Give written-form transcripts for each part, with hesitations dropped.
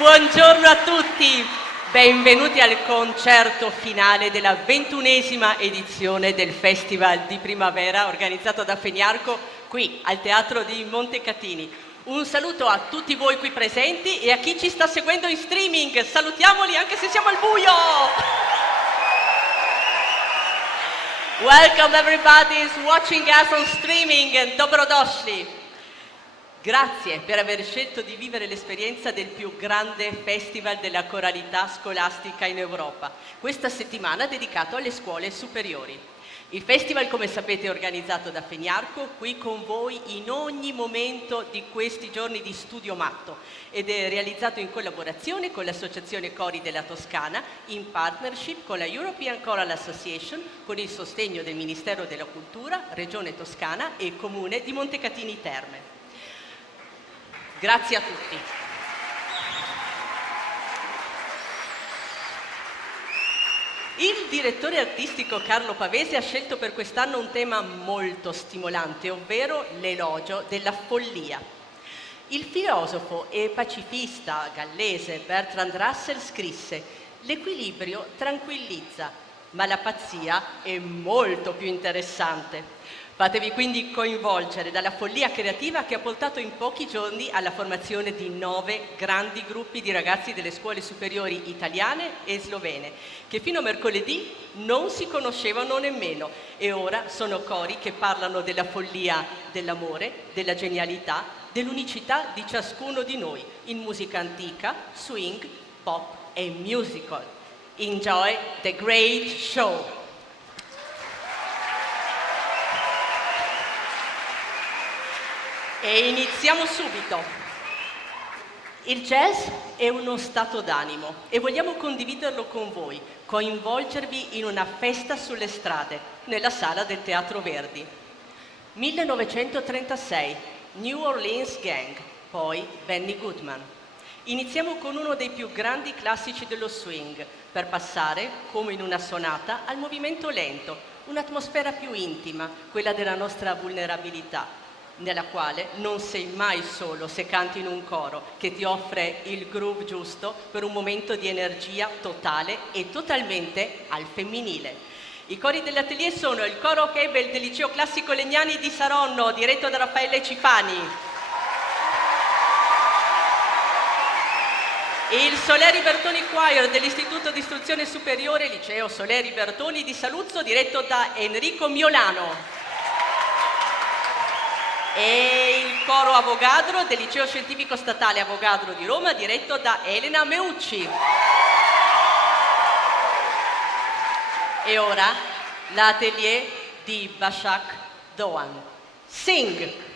Buongiorno a tutti, benvenuti al concerto finale della 21esima edizione del Festival di Primavera organizzato da Feniarco qui al Teatro di Montecatini. Un saluto a tutti voi qui presenti e a chi ci sta seguendo in streaming. Salutiamoli anche se siamo al buio! Welcome everybody who's watching us on streaming and dobrodošli. Grazie per aver scelto di vivere l'esperienza del più grande festival della coralità scolastica in Europa, questa settimana dedicato alle scuole superiori. Il festival, come sapete, è organizzato da Feniarco, qui con voi in ogni momento di questi giorni di studio matto ed è realizzato in collaborazione con l'Associazione Cori della Toscana, in partnership con la European Choral Association, con il sostegno del Ministero della Cultura, Regione Toscana e Comune di Montecatini Terme. Grazie a tutti. Il direttore artistico Carlo Pavese ha scelto per quest'anno un tema molto stimolante, ovvero l'elogio della follia. Il filosofo e pacifista gallese Bertrand Russell scrisse: «L'equilibrio tranquillizza, ma la pazzia è molto più interessante». Fatevi quindi coinvolgere dalla follia creativa che ha portato in pochi giorni alla formazione di 9 grandi gruppi di ragazzi delle scuole superiori italiane e slovene, che fino a mercoledì non si conoscevano nemmeno e ora sono cori che parlano della follia dell'amore, della genialità, dell'unicità di ciascuno di noi, in musica antica, swing, pop e musical. Enjoy the great show! E iniziamo subito. Il jazz è uno stato d'animo e vogliamo condividerlo con voi, coinvolgervi in una festa sulle strade, nella sala del Teatro Verdi. 1936, New Orleans Gang, poi Benny Goodman. Iniziamo con uno dei più grandi classici dello swing, per passare, come in una sonata, al movimento lento, un'atmosfera più intima, quella della nostra vulnerabilità, nella quale non sei mai solo se canti in un coro che ti offre il groove giusto per un momento di energia totale e totalmente al femminile. I cori dell'atelier sono il coro Hebel del Liceo Classico Legnani di Saronno, diretto da Raffaele Cifani, il Soleri Bertoni Choir dell'Istituto di Istruzione Superiore Liceo Soleri Bertoni di Saluzzo, diretto da Enrico Miolano, e il coro Avogadro del Liceo Scientifico Statale Avogadro di Roma, diretto da Elena Meucci. E ora l'atelier di Bashak Doan. Sing!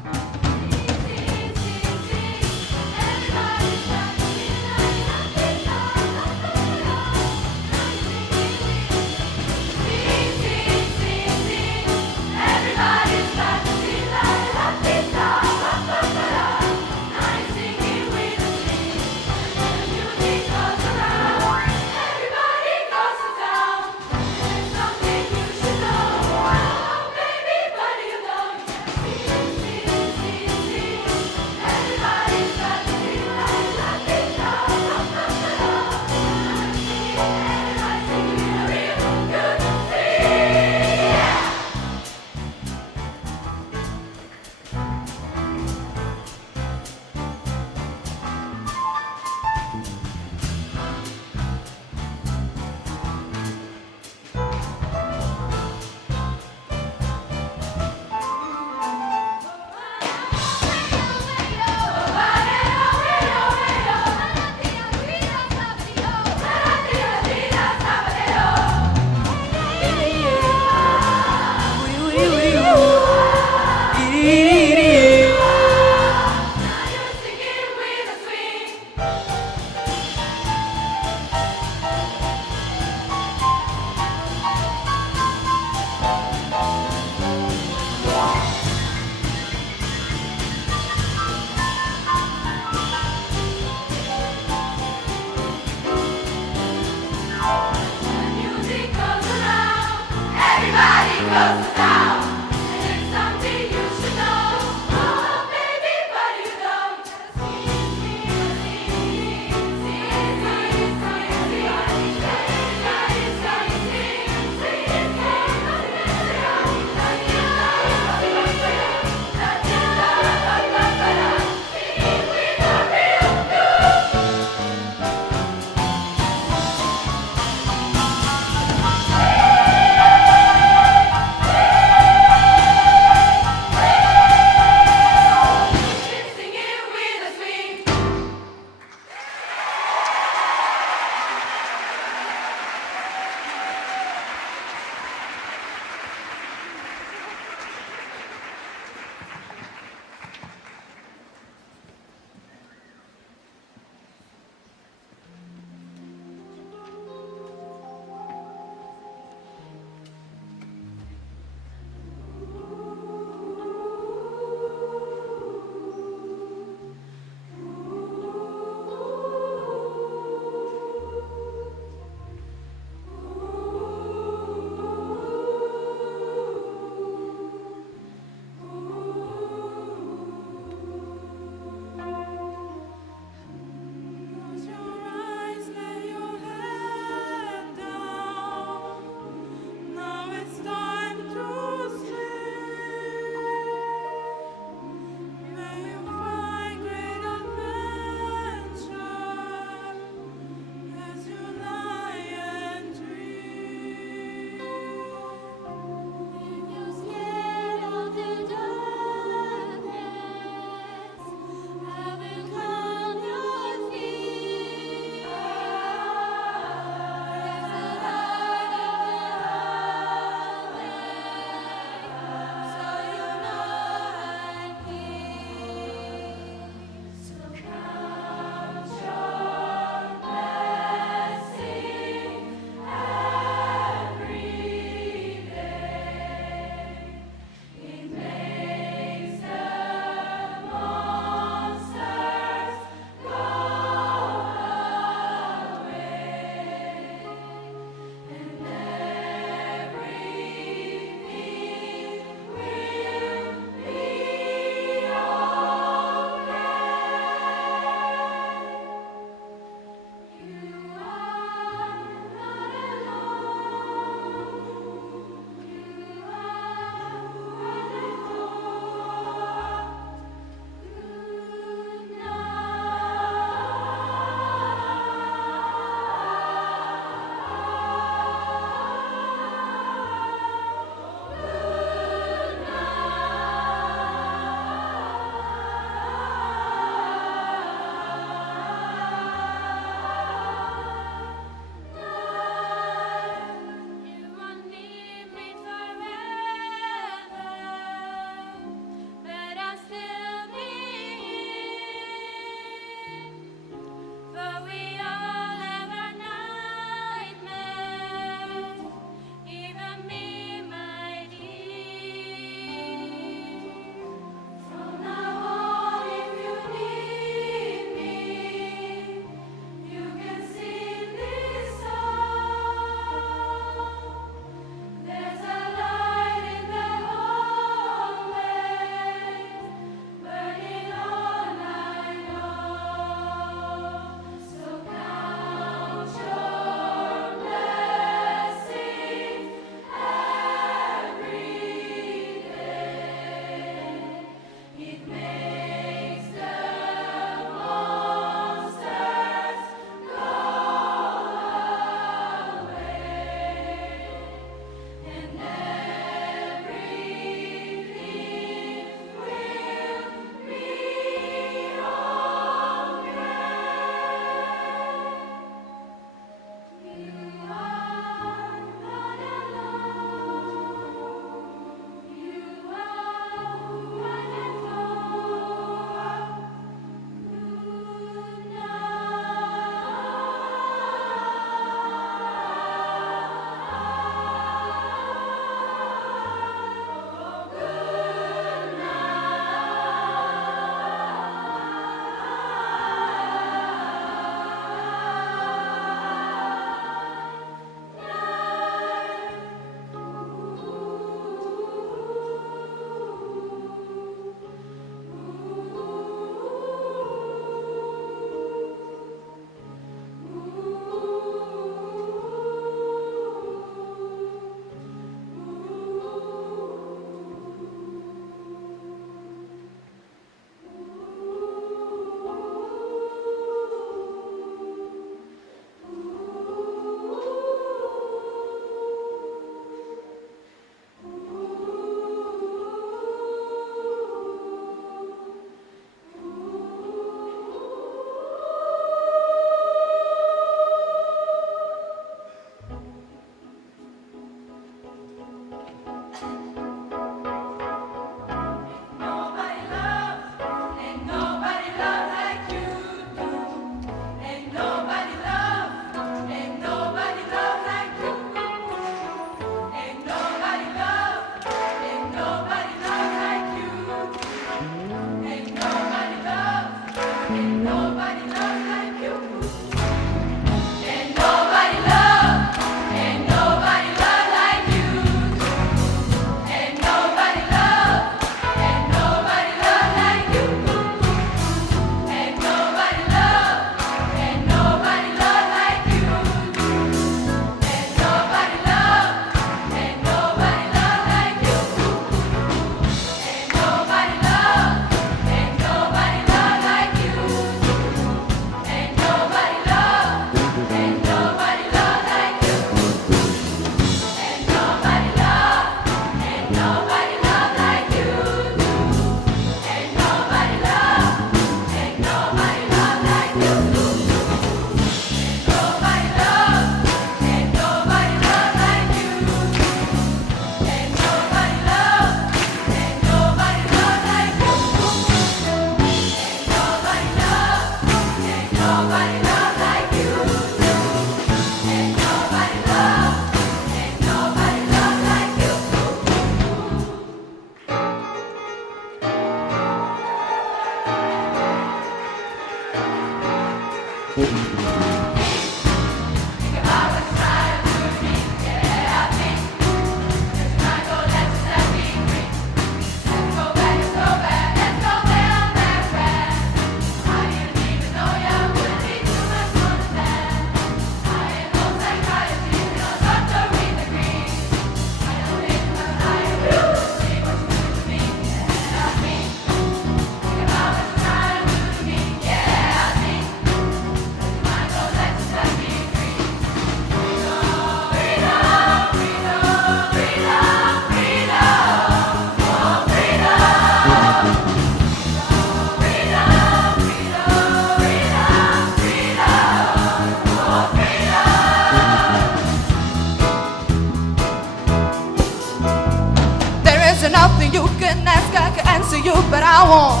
can ask, I can answer you, but I won't.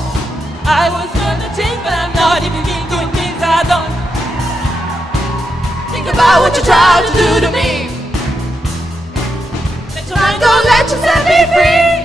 I was gonna change, but I'm not. If you mean good things, I don't. Think about what you tried to do to me. Let your mind go, let yourself be free.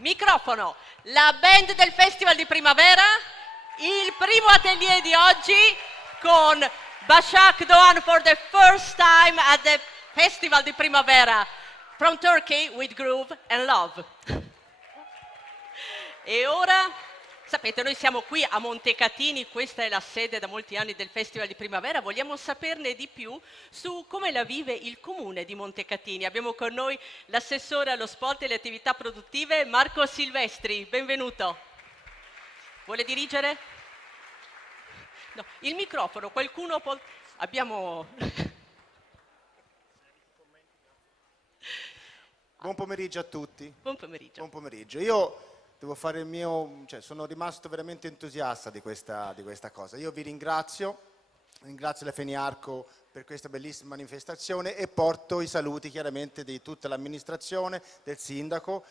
Microfono, la band del Festival di Primavera, il primo atelier di oggi con Başak Doğan for the first time at the Festival di Primavera from Turkey with Groove and Love. E ora, sapete, noi siamo qui a Montecatini, questa è la sede da molti anni del Festival di Primavera, vogliamo saperne di più su come la vive il comune di Montecatini. Abbiamo con noi l'assessore allo sport e alle attività produttive, Marco Silvestri, benvenuto. Vuole dirigere? No, il microfono, qualcuno può... Abbiamo... Buon pomeriggio a tutti. Buon pomeriggio. Buon pomeriggio. Io devo fare il mio, sono rimasto veramente entusiasta di questa cosa. Io vi ringrazio la Feniarco per questa bellissima manifestazione e porto i saluti chiaramente di tutta l'amministrazione, del sindaco,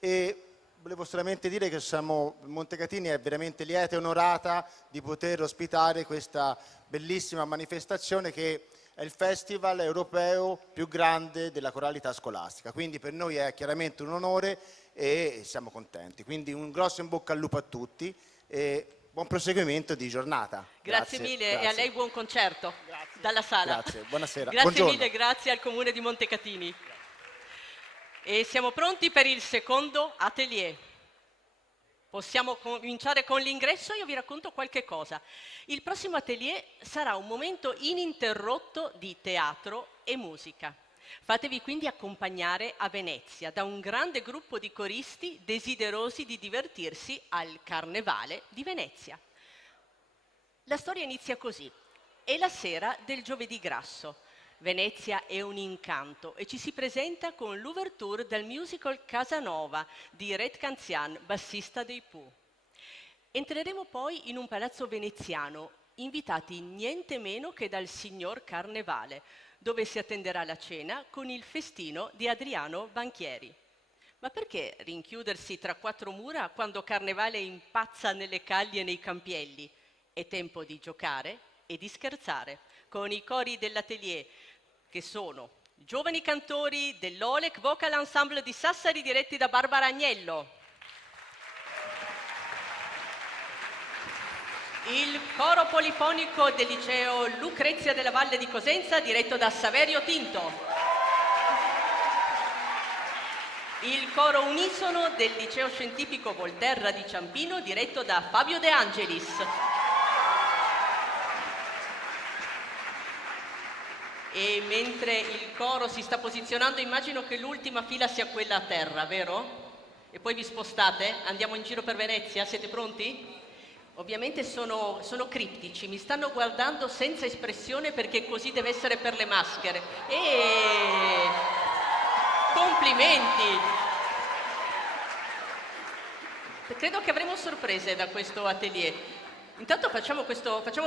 e volevo solamente dire che Montecatini è veramente lieta e onorata di poter ospitare questa bellissima manifestazione che è il festival europeo più grande della coralità scolastica, quindi per noi è chiaramente un onore e siamo contenti. Quindi un grosso in bocca al lupo a tutti e buon proseguimento di giornata. Grazie mille. Grazie. E a lei buon concerto. Grazie. Dalla sala. Grazie, buonasera. Grazie Buongiorno. mille, grazie al Comune di Montecatini. E siamo pronti per il secondo atelier. Possiamo cominciare con l'ingresso, io vi racconto qualche cosa. Il prossimo atelier sarà un momento ininterrotto di teatro e musica. Fatevi quindi accompagnare a Venezia da un grande gruppo di coristi desiderosi di divertirsi al Carnevale di Venezia. La storia inizia così. È la sera del Giovedì Grasso. Venezia è un incanto e ci si presenta con l'ouverture del musical Casanova di Red Canzian, bassista dei Pooh. Entreremo poi in un palazzo veneziano, invitati niente meno che dal signor Carnevale, dove si attenderà la cena con il festino di Adriano Banchieri. Ma perché rinchiudersi tra quattro mura quando Carnevale impazza nelle calli e nei campielli? È tempo di giocare e di scherzare con i cori dell'atelier, che sono giovani cantori dell'Olec Vocal Ensemble di Sassari diretti da Barbara Agnello, il coro polifonico del liceo Lucrezia della Valle di Cosenza diretto da Saverio Tinto, il coro unisono del Liceo Scientifico Volterra di Ciampino, diretto da Fabio De Angelis. E mentre il coro si sta posizionando, immagino che l'ultima fila sia quella a terra, vero? E poi vi spostate? Andiamo in giro per Venezia? Siete pronti? Ovviamente sono criptici, mi stanno guardando senza espressione perché così deve essere per le maschere. E complimenti! Credo che avremo sorprese da questo atelier. Intanto facciamo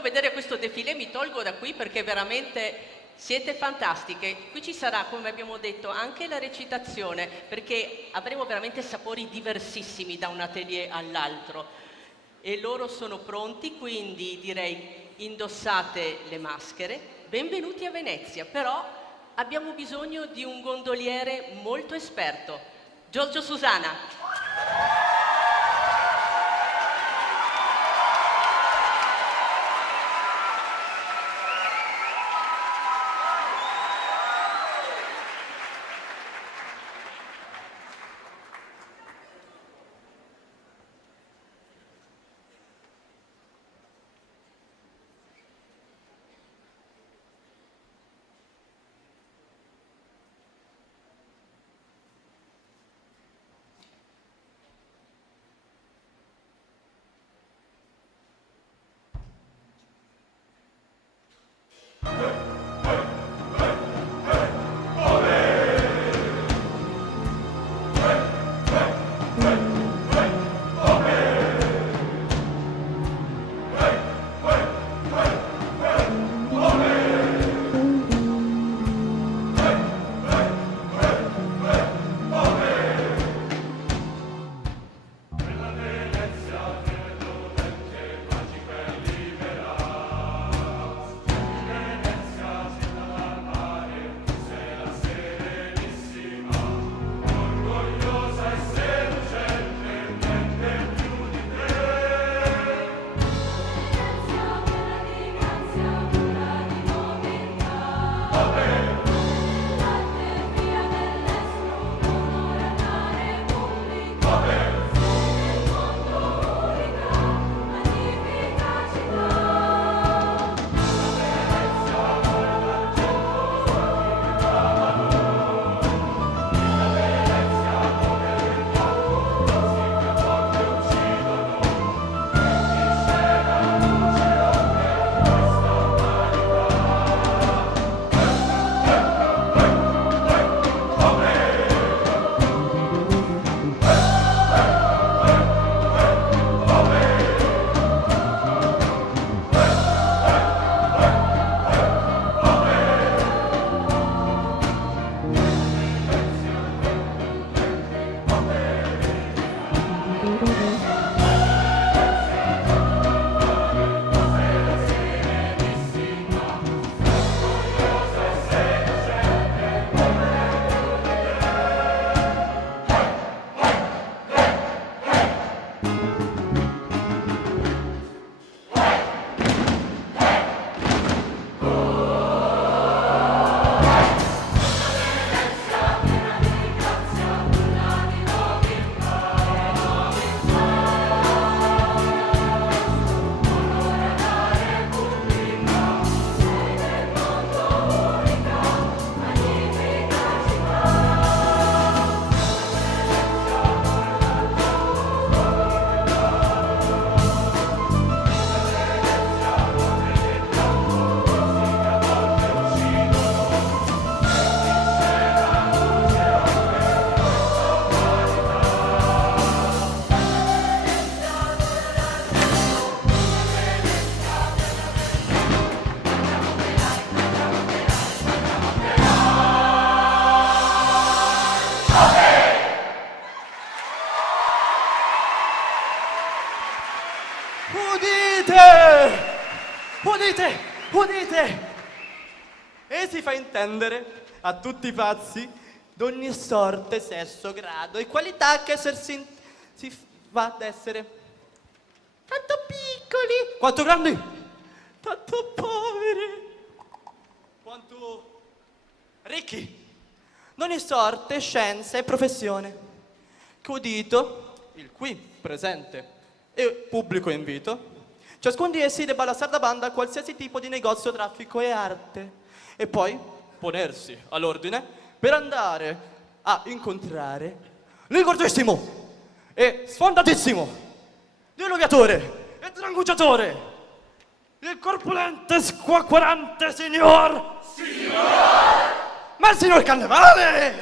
vedere questo defilé, mi tolgo da qui perché veramente siete fantastiche. Qui ci sarà, come abbiamo detto, anche la recitazione, perché avremo veramente sapori diversissimi da un atelier all'altro. E loro sono pronti, quindi direi indossate le maschere. Benvenuti a Venezia, però abbiamo bisogno di un gondoliere molto esperto. Giorgio Susana. Udite, udite! E si fa intendere a tutti i pazzi d'ogni sorte, sesso, grado e qualità che si va ad essere tanto piccoli, quanto grandi, tanto poveri, quanto ricchi, d'ogni sorte, scienza e professione, che udito il qui presente e pubblico invito, ciascun di essi debba lasciar da banda qualsiasi tipo di negozio, traffico e arte, e poi ponersi all'ordine per andare a incontrare l'ingorgissimo e sfondatissimo diluviatore e trangugiatore, il corpulente squacquerante signor ma il signor Carnevale,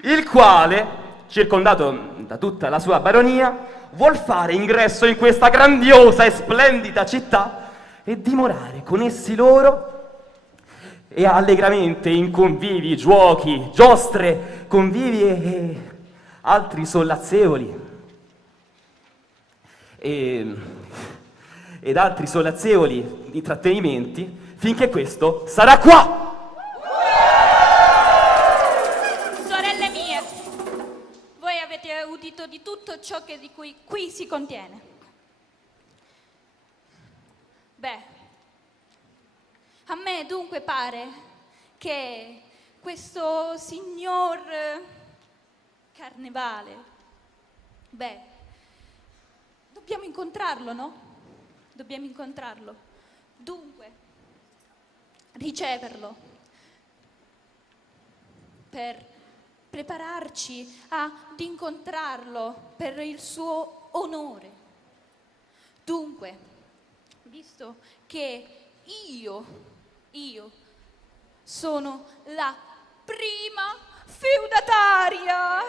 il quale, circondato da tutta la sua baronia, vuol fare ingresso in questa grandiosa e splendida città e dimorare con essi loro e allegramente in convivi, giochi, giostre, convivi e altri sollazzevoli ed altri sollazzevoli intrattenimenti finché questo sarà qua. Sorelle mie, voi avete udito di tutto ciò che di cui qui si contiene. Beh, a me dunque pare che questo signor Carnevale, beh, dobbiamo incontrarlo, no? Dobbiamo incontrarlo. Dunque, riceverlo per prepararci ad incontrarlo per il suo onore. Dunque, visto che io sono la prima feudataria,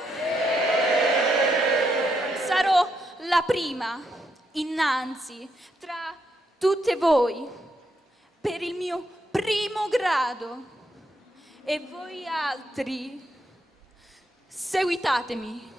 sarò la prima innanzi tra tutte voi per il mio primo grado e voi altri seguitatemi.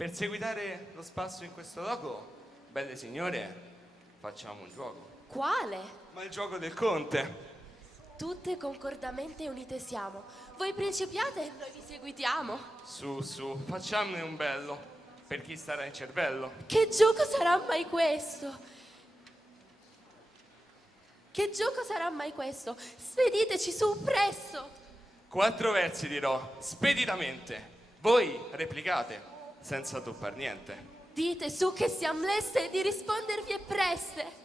Per seguitare lo spazio in questo loco, belle signore, facciamo un gioco. Quale? Ma il gioco del conte. Tutte concordamente unite siamo. Voi principiate e noi vi seguitiamo. Su, facciamone un bello, per chi starà in cervello. Che gioco sarà mai questo? Che gioco sarà mai questo? Spediteci su presto. 4 versi dirò, speditamente. Voi replicate, senza toppar niente. Dite su che siamo leste di rispondervi e preste.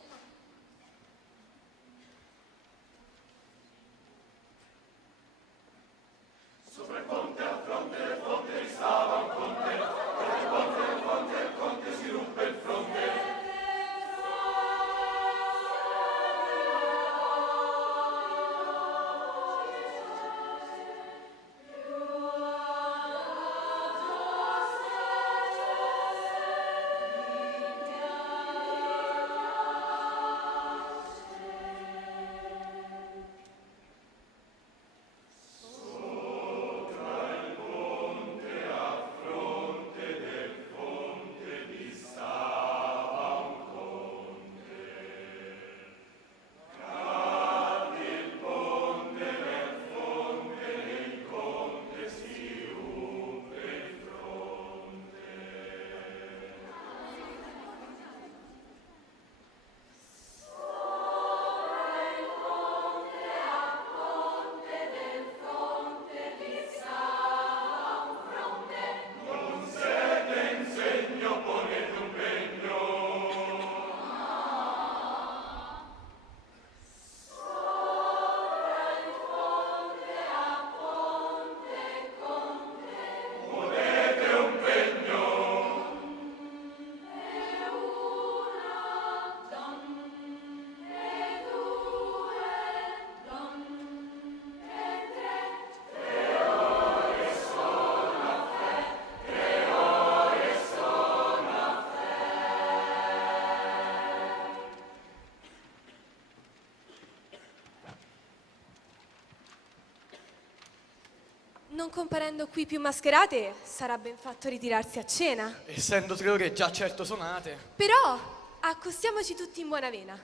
Non comparendo qui più mascherate, sarà ben fatto ritirarsi a cena. Essendo 3 ore già certo suonate. Però accostiamoci tutti in buona vena.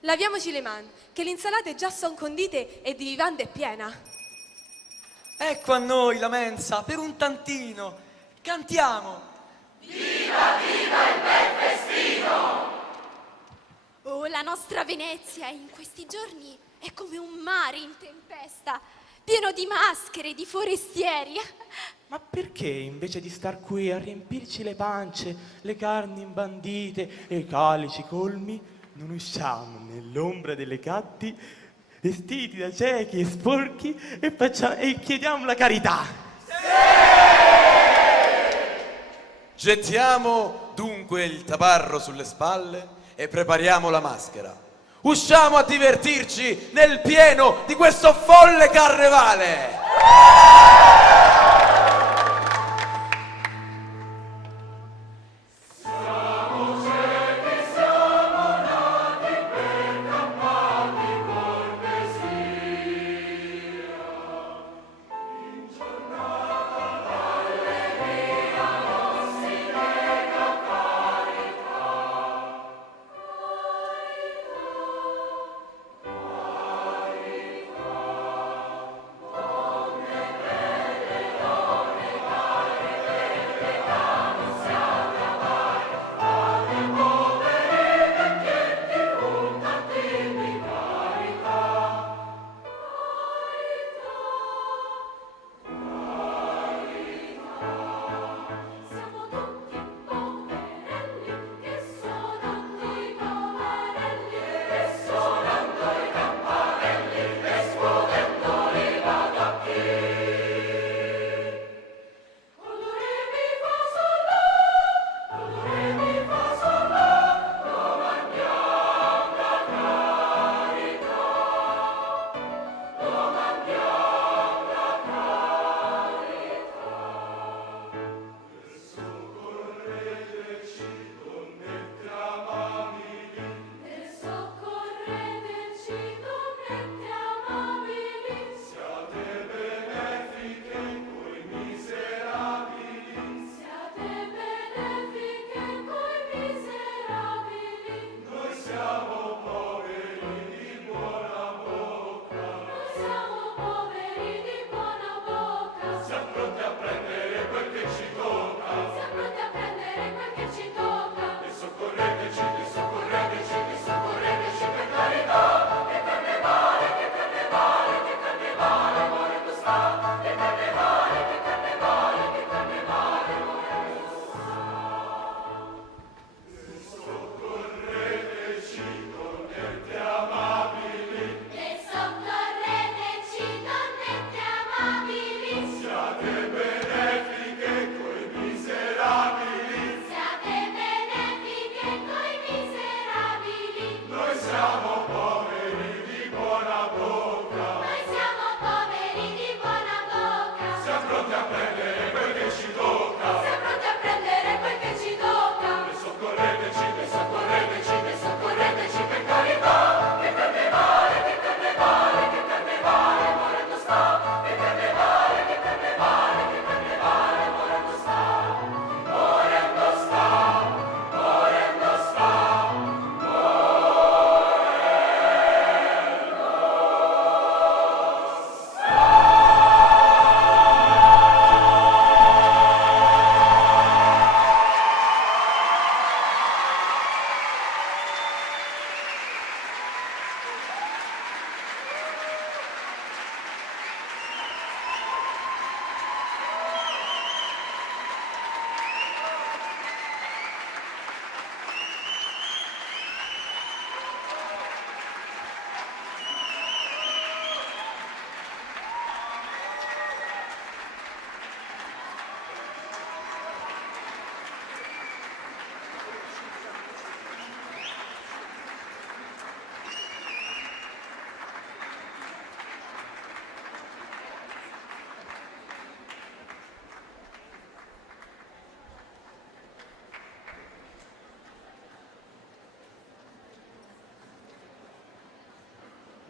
Laviamoci le mani, che le insalate già son condite e di vivande è piena. Ecco a noi la mensa, per un tantino. Cantiamo. Oh, la nostra Venezia in questi giorni è come un mare in tempesta, pieno di maschere, di forestieri. Ma perché invece di star qui a riempirci le pance, le carni imbandite e i calici colmi, non usciamo nell'ombra delle gatti, vestiti da ciechi e sporchi e chiediamo la carità? Gettiamo dunque il tabarro sulle spalle e prepariamo la maschera. Usciamo a divertirci nel pieno di questo folle carnevale!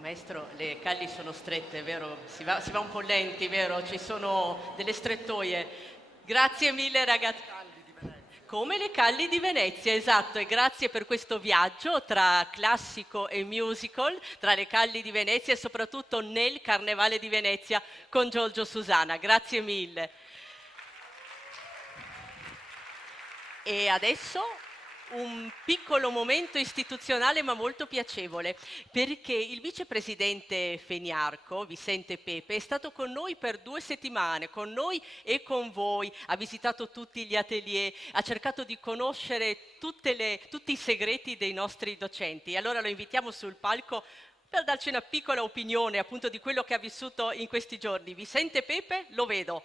Maestro, le calli sono strette, vero? Si va un po' lenti, vero? Ci sono delle strettoie. Grazie mille ragazzi. Come le calli di Venezia, esatto, e grazie per questo viaggio tra classico e musical, tra le calli di Venezia e soprattutto nel Carnevale di Venezia con Giorgio Susana. Grazie mille. E adesso un piccolo momento istituzionale ma molto piacevole, perché il vicepresidente Feniarco, Vicente Pepe, è stato con noi per 2 settimane, con noi e con voi, ha visitato tutti gli atelier, ha cercato di conoscere tutti i segreti dei nostri docenti. Allora lo invitiamo sul palco per darci una piccola opinione appunto di quello che ha vissuto in questi giorni. Vicente Pepe, lo vedo,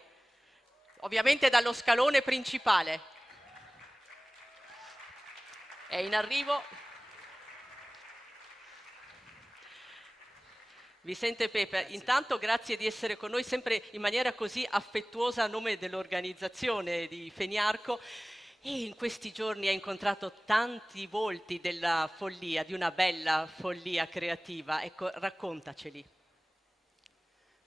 ovviamente dallo scalone principale. È in arrivo. Vicente Pepe, intanto grazie di essere con noi sempre in maniera così affettuosa a nome dell'organizzazione di Feniarco, e in questi giorni ha incontrato tanti volti della follia, di una bella follia creativa. Ecco, raccontaceli.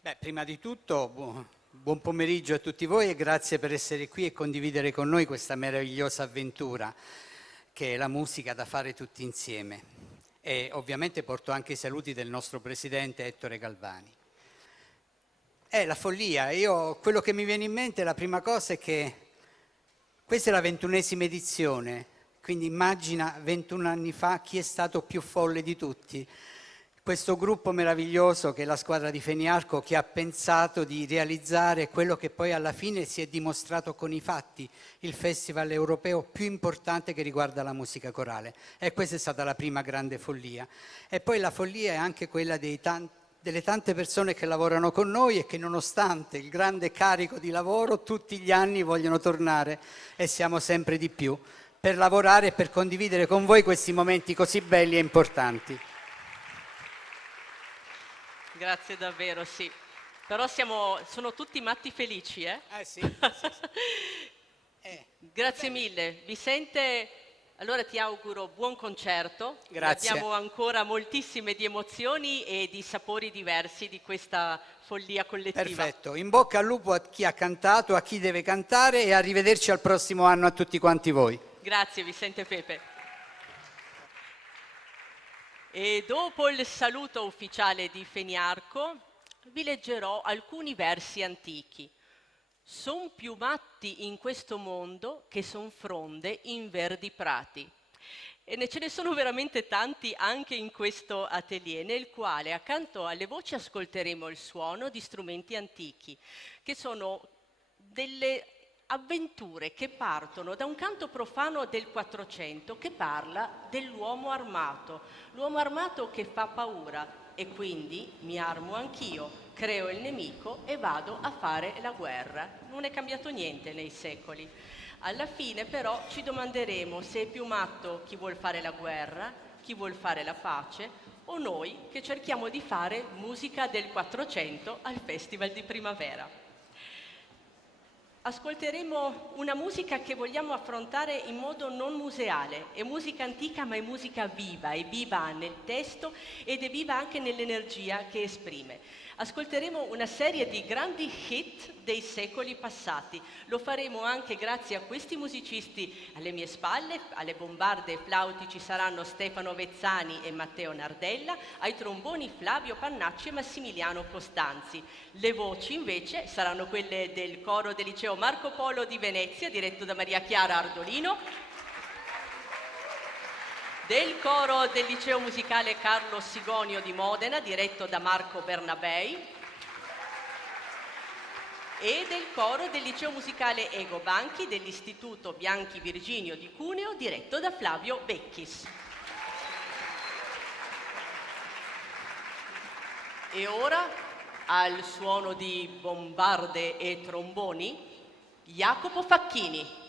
Beh, prima di tutto buon pomeriggio a tutti voi e grazie per essere qui e condividere con noi questa meravigliosa avventura che è la musica da fare tutti insieme. E ovviamente porto anche i saluti del nostro presidente Ettore Galvani. La follia, quello che mi viene in mente, la prima cosa è che questa è la 21esima edizione, quindi immagina 21 anni fa chi è stato più folle di tutti. Questo gruppo meraviglioso che è la squadra di Feniarco, che ha pensato di realizzare quello che poi alla fine si è dimostrato con i fatti, il festival europeo più importante che riguarda la musica corale. E questa è stata la prima grande follia. E poi la follia è anche quella delle tante persone che lavorano con noi e che nonostante il grande carico di lavoro tutti gli anni vogliono tornare, e siamo sempre di più, per lavorare e per condividere con voi questi momenti così belli e importanti. Grazie davvero, sì. Però sono tutti matti felici, eh? Sì. Grazie mille. Vicente, allora ti auguro buon concerto. Grazie. Abbiamo ancora moltissime di emozioni e di sapori diversi di questa follia collettiva. Perfetto. In bocca al lupo a chi ha cantato, a chi deve cantare, e arrivederci al prossimo anno a tutti quanti voi. Grazie Vicente Pepe. E dopo il saluto ufficiale di Feniarco vi leggerò alcuni versi antichi. Son più matti in questo mondo che son fronde in verdi prati. E ce ne sono veramente tanti anche in questo atelier, nel quale accanto alle voci ascolteremo il suono di strumenti antichi, che sono delle avventure che partono da un canto profano del 400 che parla dell'uomo armato, l'uomo armato che fa paura, e quindi mi armo anch'io, creo il nemico e vado a fare la guerra. Non è cambiato niente nei secoli. Alla fine però ci domanderemo se è più matto chi vuol fare la guerra, chi vuol fare la pace, o noi che cerchiamo di fare musica del 400 al Festival di Primavera. Ascolteremo una musica che vogliamo affrontare in modo non museale. È musica antica ma è musica viva, è viva nel testo ed è viva anche nell'energia che esprime. Ascolteremo una serie di grandi hit dei secoli passati. Lo faremo anche grazie a questi musicisti alle mie spalle. Alle bombarde e flauti ci saranno Stefano Vezzani e Matteo Nardella, ai tromboni Flavio Pannacci e Massimiliano Costanzi. Le voci invece saranno quelle del coro del liceo Marco Polo di Venezia, diretto da Maria Chiara Ardolino, del coro del liceo musicale Carlo Sigonio di Modena, diretto da Marco Bernabei, e del coro del liceo musicale Ego Banchi dell'istituto Bianchi Virginio di Cuneo, diretto da Flavio Becchis. E ora, al suono di bombarde e tromboni, Jacopo Facchini.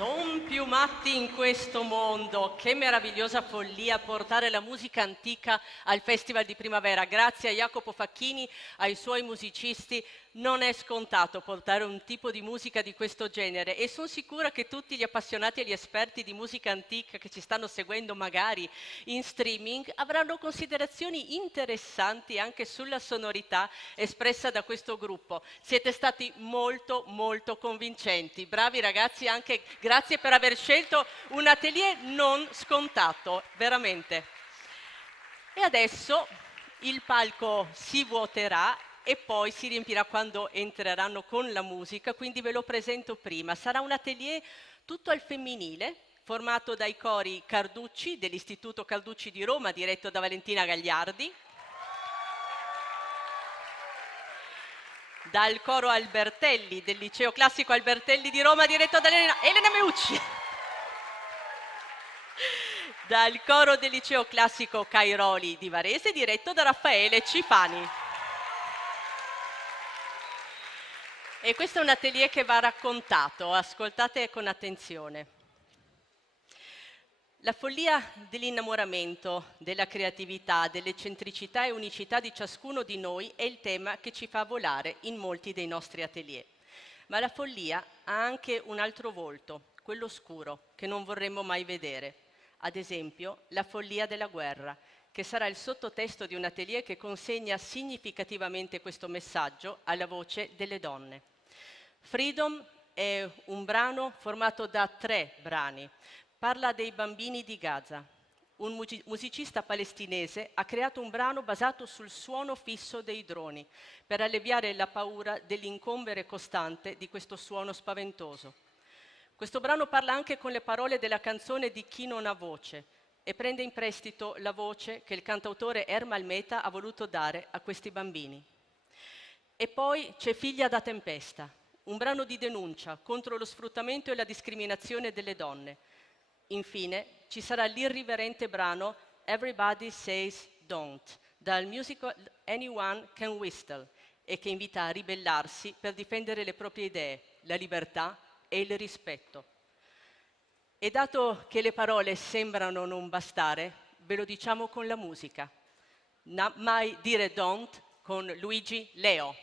Son più matti in questo mondo. Che meravigliosa follia portare la musica antica al Festival di Primavera. Grazie a Jacopo Facchini, ai suoi musicisti. Non è scontato portare un tipo di musica di questo genere e sono sicura che tutti gli appassionati e gli esperti di musica antica che ci stanno seguendo magari in streaming avranno considerazioni interessanti anche sulla sonorità espressa da questo gruppo. Siete stati molto molto convincenti. Bravi ragazzi, anche grazie per aver scelto un atelier non scontato, veramente. E adesso il palco si vuoterà e poi si riempirà quando entreranno con la musica, quindi ve lo presento prima. Sarà un atelier tutto al femminile, formato dai cori Carducci dell'Istituto Carducci di Roma, diretto da Valentina Gagliardi, dal coro Albertelli del Liceo Classico Albertelli di Roma, diretto da Elena Meucci, dal coro del Liceo Classico Cairoli di Varese, diretto da Raffaele Cifani. E questo è un atelier che va raccontato, ascoltate con attenzione. La follia dell'innamoramento, della creatività, dell'eccentricità e unicità di ciascuno di noi è il tema che ci fa volare in molti dei nostri atelier. Ma la follia ha anche un altro volto, quello oscuro, che non vorremmo mai vedere. Ad esempio, la follia della guerra, che sarà il sottotesto di un atelier che consegna significativamente questo messaggio alla voce delle donne. Freedom è un brano formato da 3 brani. Parla dei bambini di Gaza. Un musicista palestinese ha creato un brano basato sul suono fisso dei droni per alleviare la paura dell'incombere costante di questo suono spaventoso. Questo brano parla anche con le parole della canzone di Chi non ha voce e prende in prestito la voce che il cantautore Ermal Meta ha voluto dare a questi bambini. E poi c'è Figlia da tempesta, un brano di denuncia contro lo sfruttamento e la discriminazione delle donne. Infine ci sarà l'irriverente brano Everybody Says Don't, dal musical Anyone Can Whistle, e che invita a ribellarsi per difendere le proprie idee, la libertà e il rispetto. E dato che le parole sembrano non bastare, ve lo diciamo con la musica. Mai dire don't con Luigi Leo.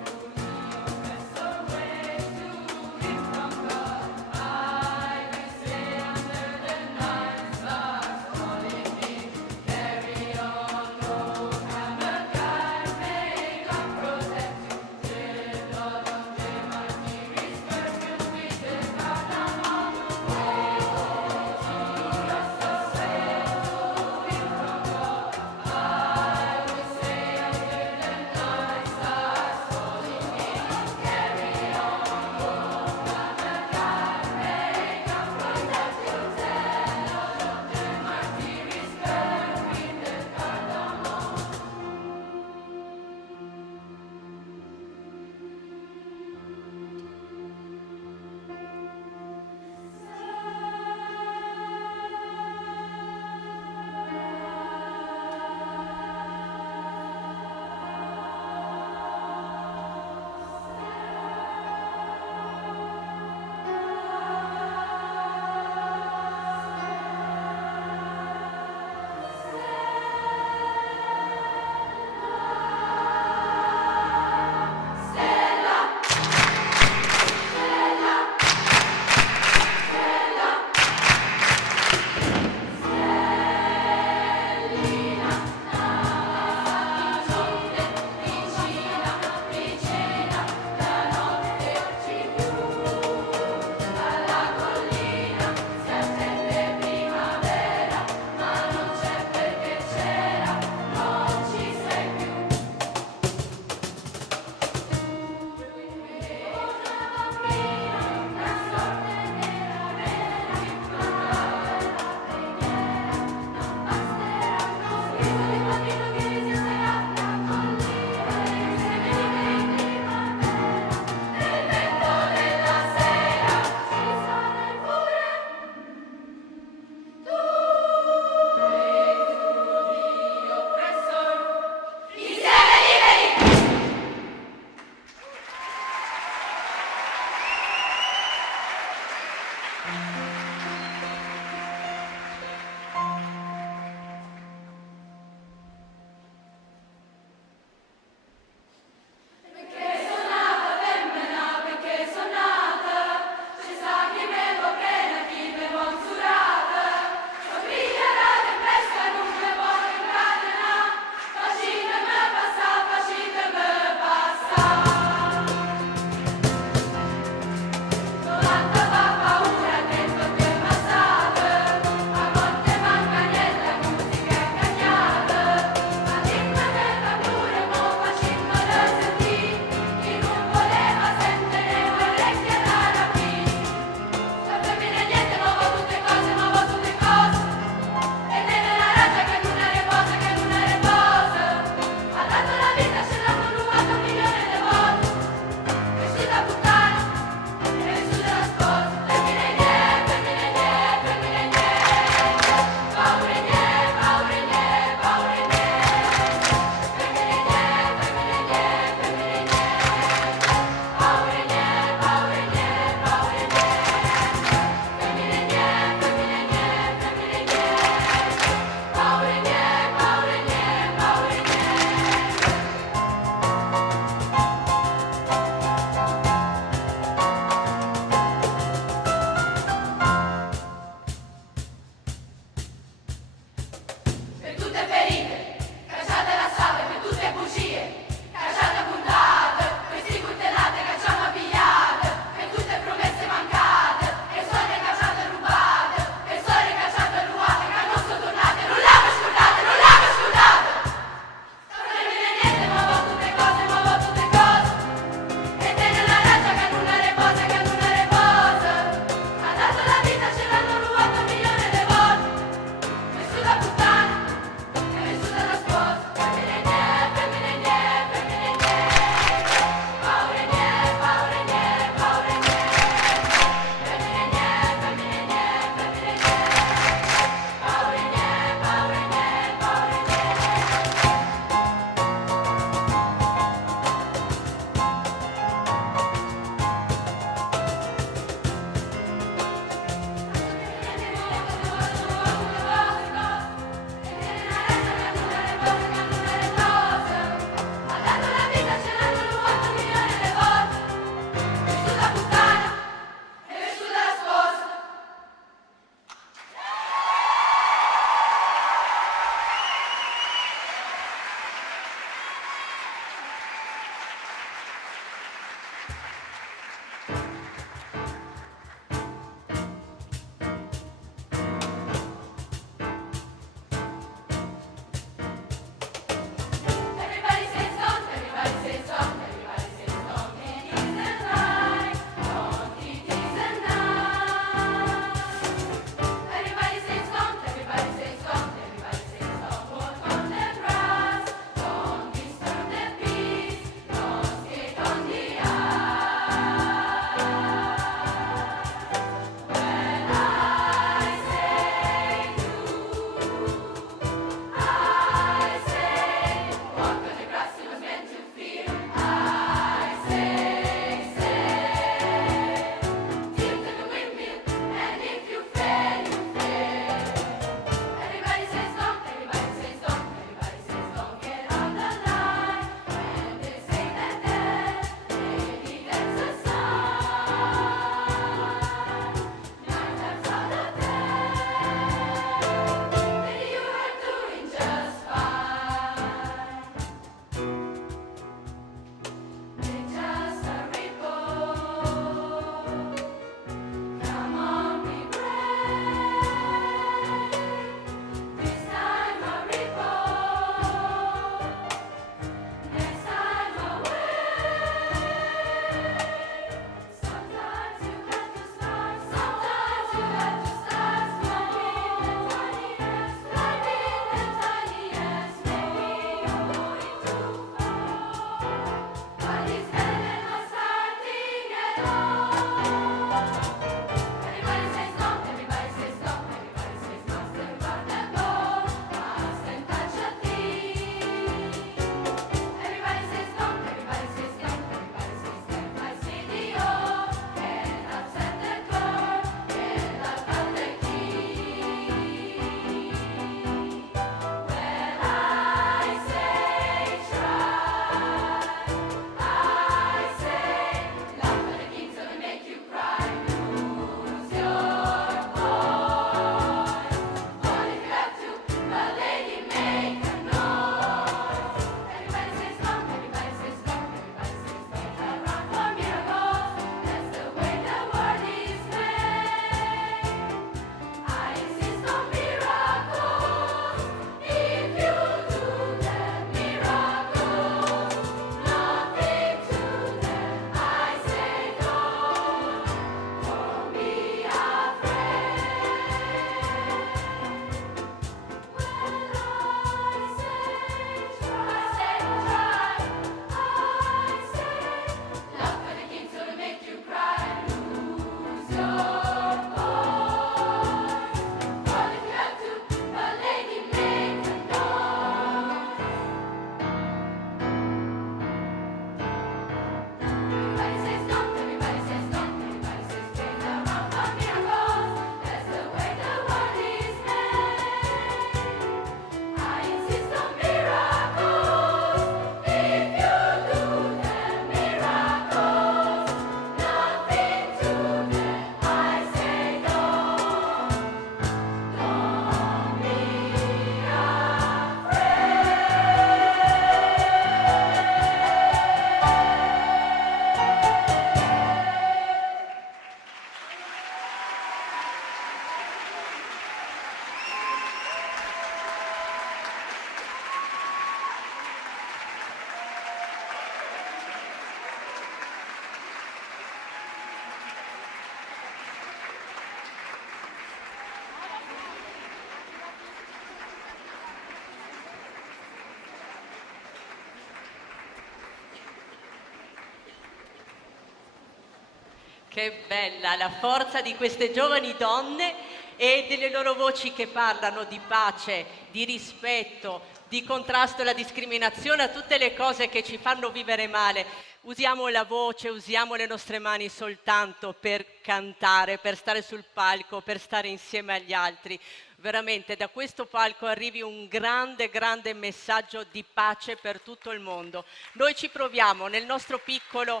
Che bella la forza di queste giovani donne e delle loro voci che parlano di pace, di rispetto, di contrasto alla discriminazione, a tutte le cose che ci fanno vivere male. Usiamo la voce, usiamo le nostre mani soltanto per cantare, per stare sul palco, per stare insieme agli altri. Veramente da questo palco arrivi un grande, grande messaggio di pace per tutto il mondo. Noi ci proviamo nel nostro piccolo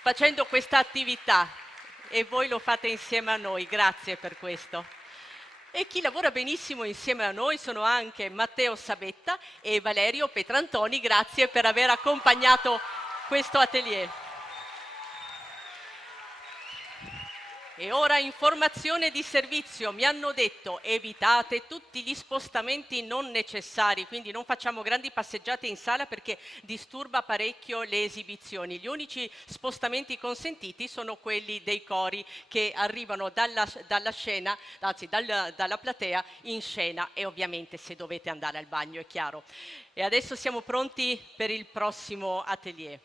facendo questa attività e voi lo fate insieme a noi. Grazie per questo. E chi lavora benissimo insieme a noi sono anche Matteo Sabetta e Valerio Petrantoni. Grazie per aver accompagnato questo atelier. E ora informazione di servizio. Mi hanno detto evitate tutti gli spostamenti non necessari, quindi non facciamo grandi passeggiate in sala perché disturba parecchio le esibizioni. Gli unici spostamenti consentiti sono quelli dei cori che arrivano dalla scena, anzi dalla platea in scena, e ovviamente se dovete andare al bagno, è chiaro. E adesso siamo pronti per il prossimo atelier.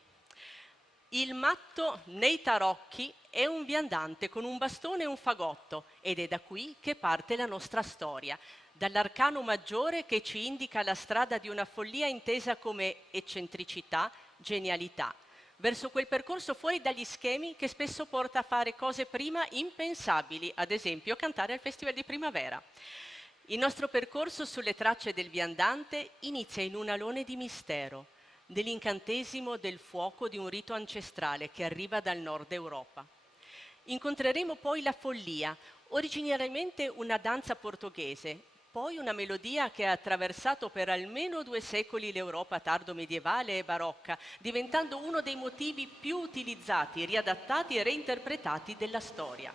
Il matto nei tarocchi è un viandante con un bastone e un fagotto ed è da qui che parte la nostra storia, dall'arcano maggiore che ci indica la strada di una follia intesa come eccentricità, genialità, verso quel percorso fuori dagli schemi che spesso porta a fare cose prima impensabili, ad esempio cantare al Festival di Primavera. Il nostro percorso sulle tracce del viandante inizia in un alone di mistero, nell'incantesimo del fuoco di un rito ancestrale che arriva dal nord Europa. Incontreremo poi la follia, originariamente una danza portoghese, poi una melodia che ha attraversato per almeno 2 secoli l'Europa tardo medievale e barocca, diventando uno dei motivi più utilizzati, riadattati e reinterpretati della storia.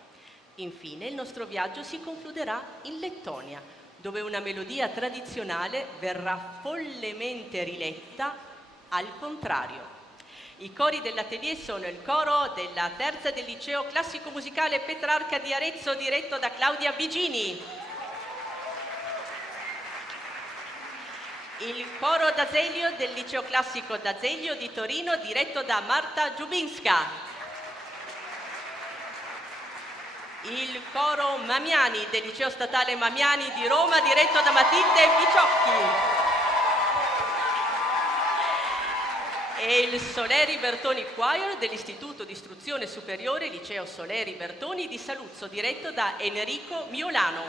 Infine il nostro viaggio si concluderà in Lettonia, dove una melodia tradizionale verrà follemente riletta al contrario. I cori dell'atelier sono il coro della terza del liceo classico musicale Petrarca di Arezzo, diretto da Claudia Vigini. Il coro d'Azeglio del liceo classico d'Azeglio di Torino, diretto da Marta Giubinska. Il coro Mamiani del liceo statale Mamiani di Roma, diretto da Matilde Picciocchi. E il Soleri Bertoni Choir dell'Istituto di Istruzione Superiore Liceo Soleri Bertoni di Saluzzo, diretto da Enrico Miolano.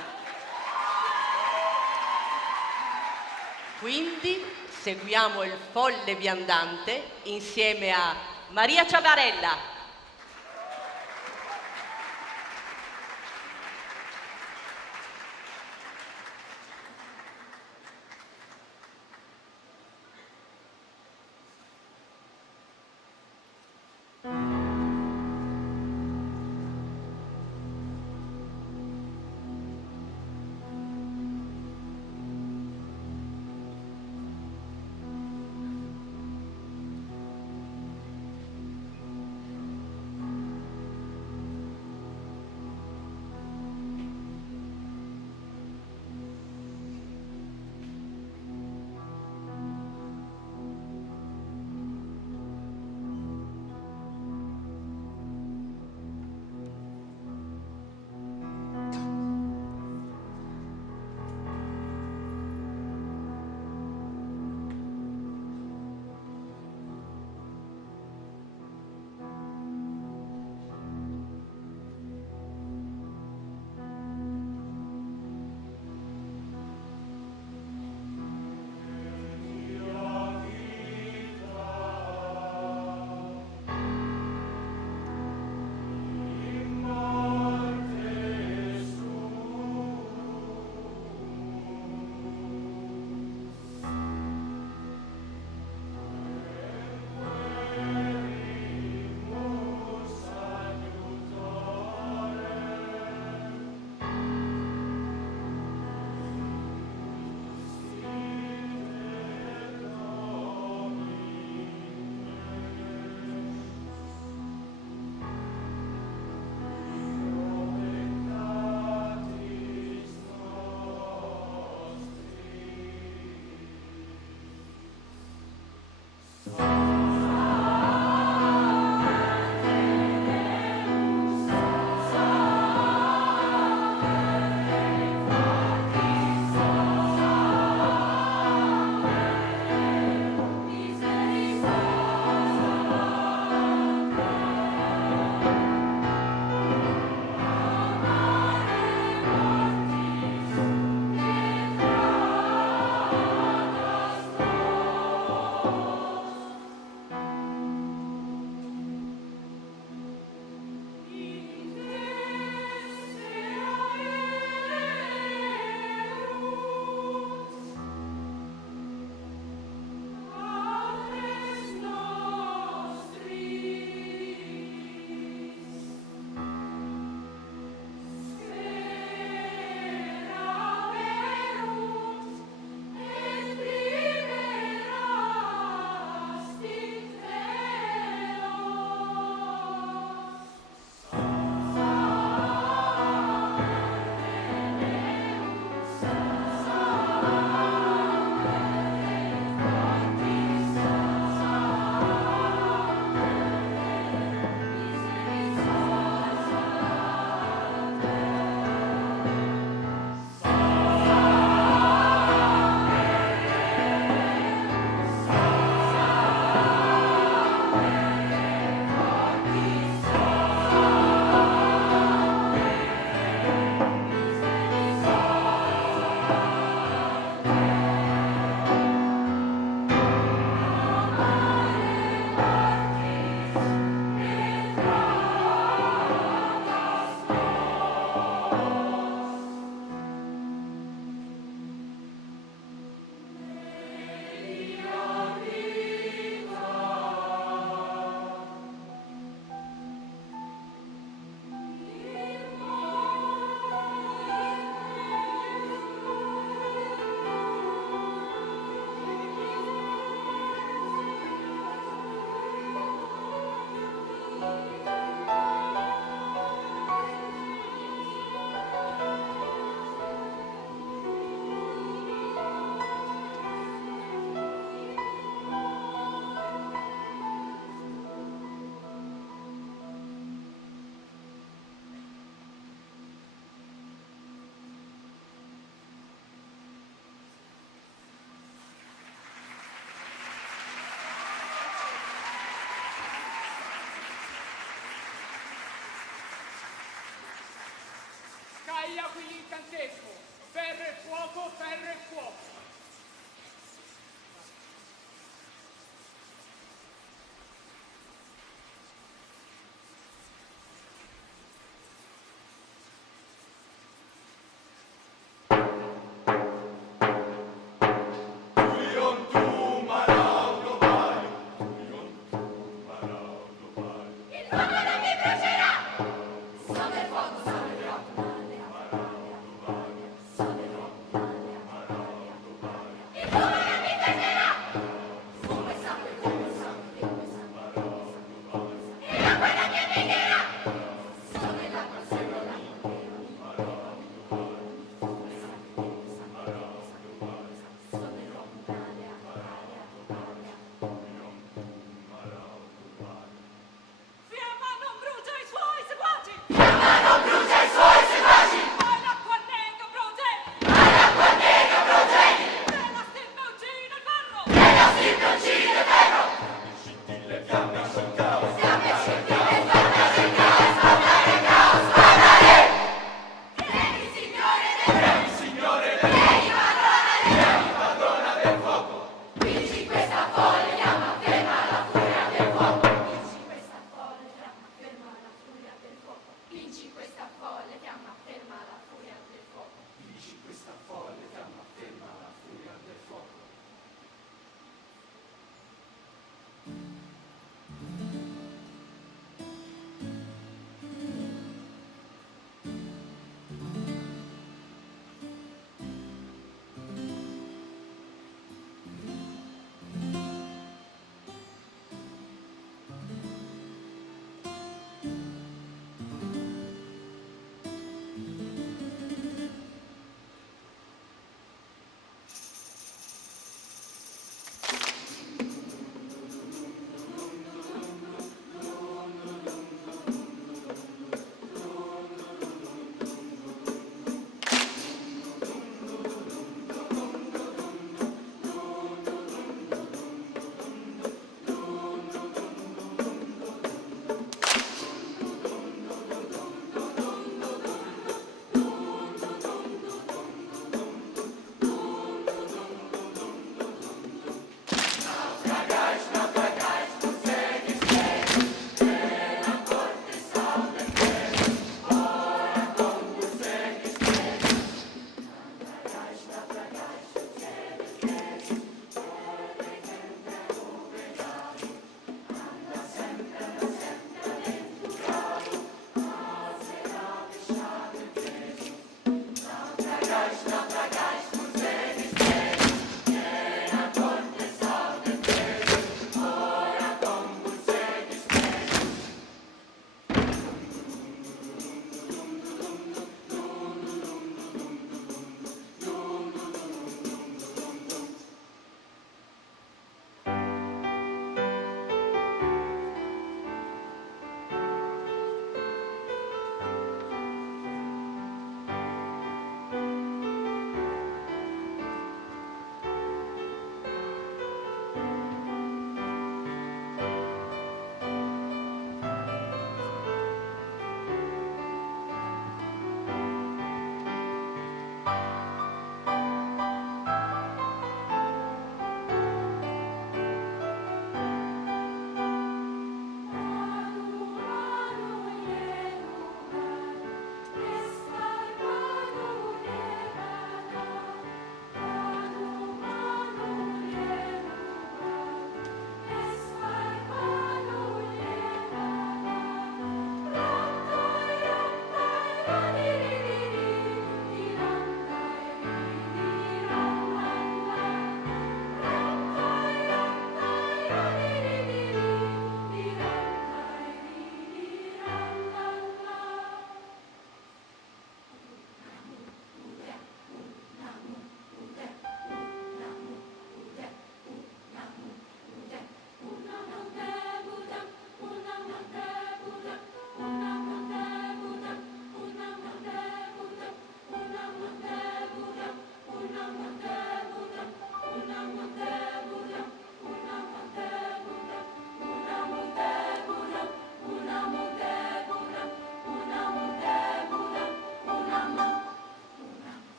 Quindi seguiamo il folle viandante insieme a Maria Ciavarella, apri l'incantesimo. Ferro e fuoco, ferro e fuoco. Fiamma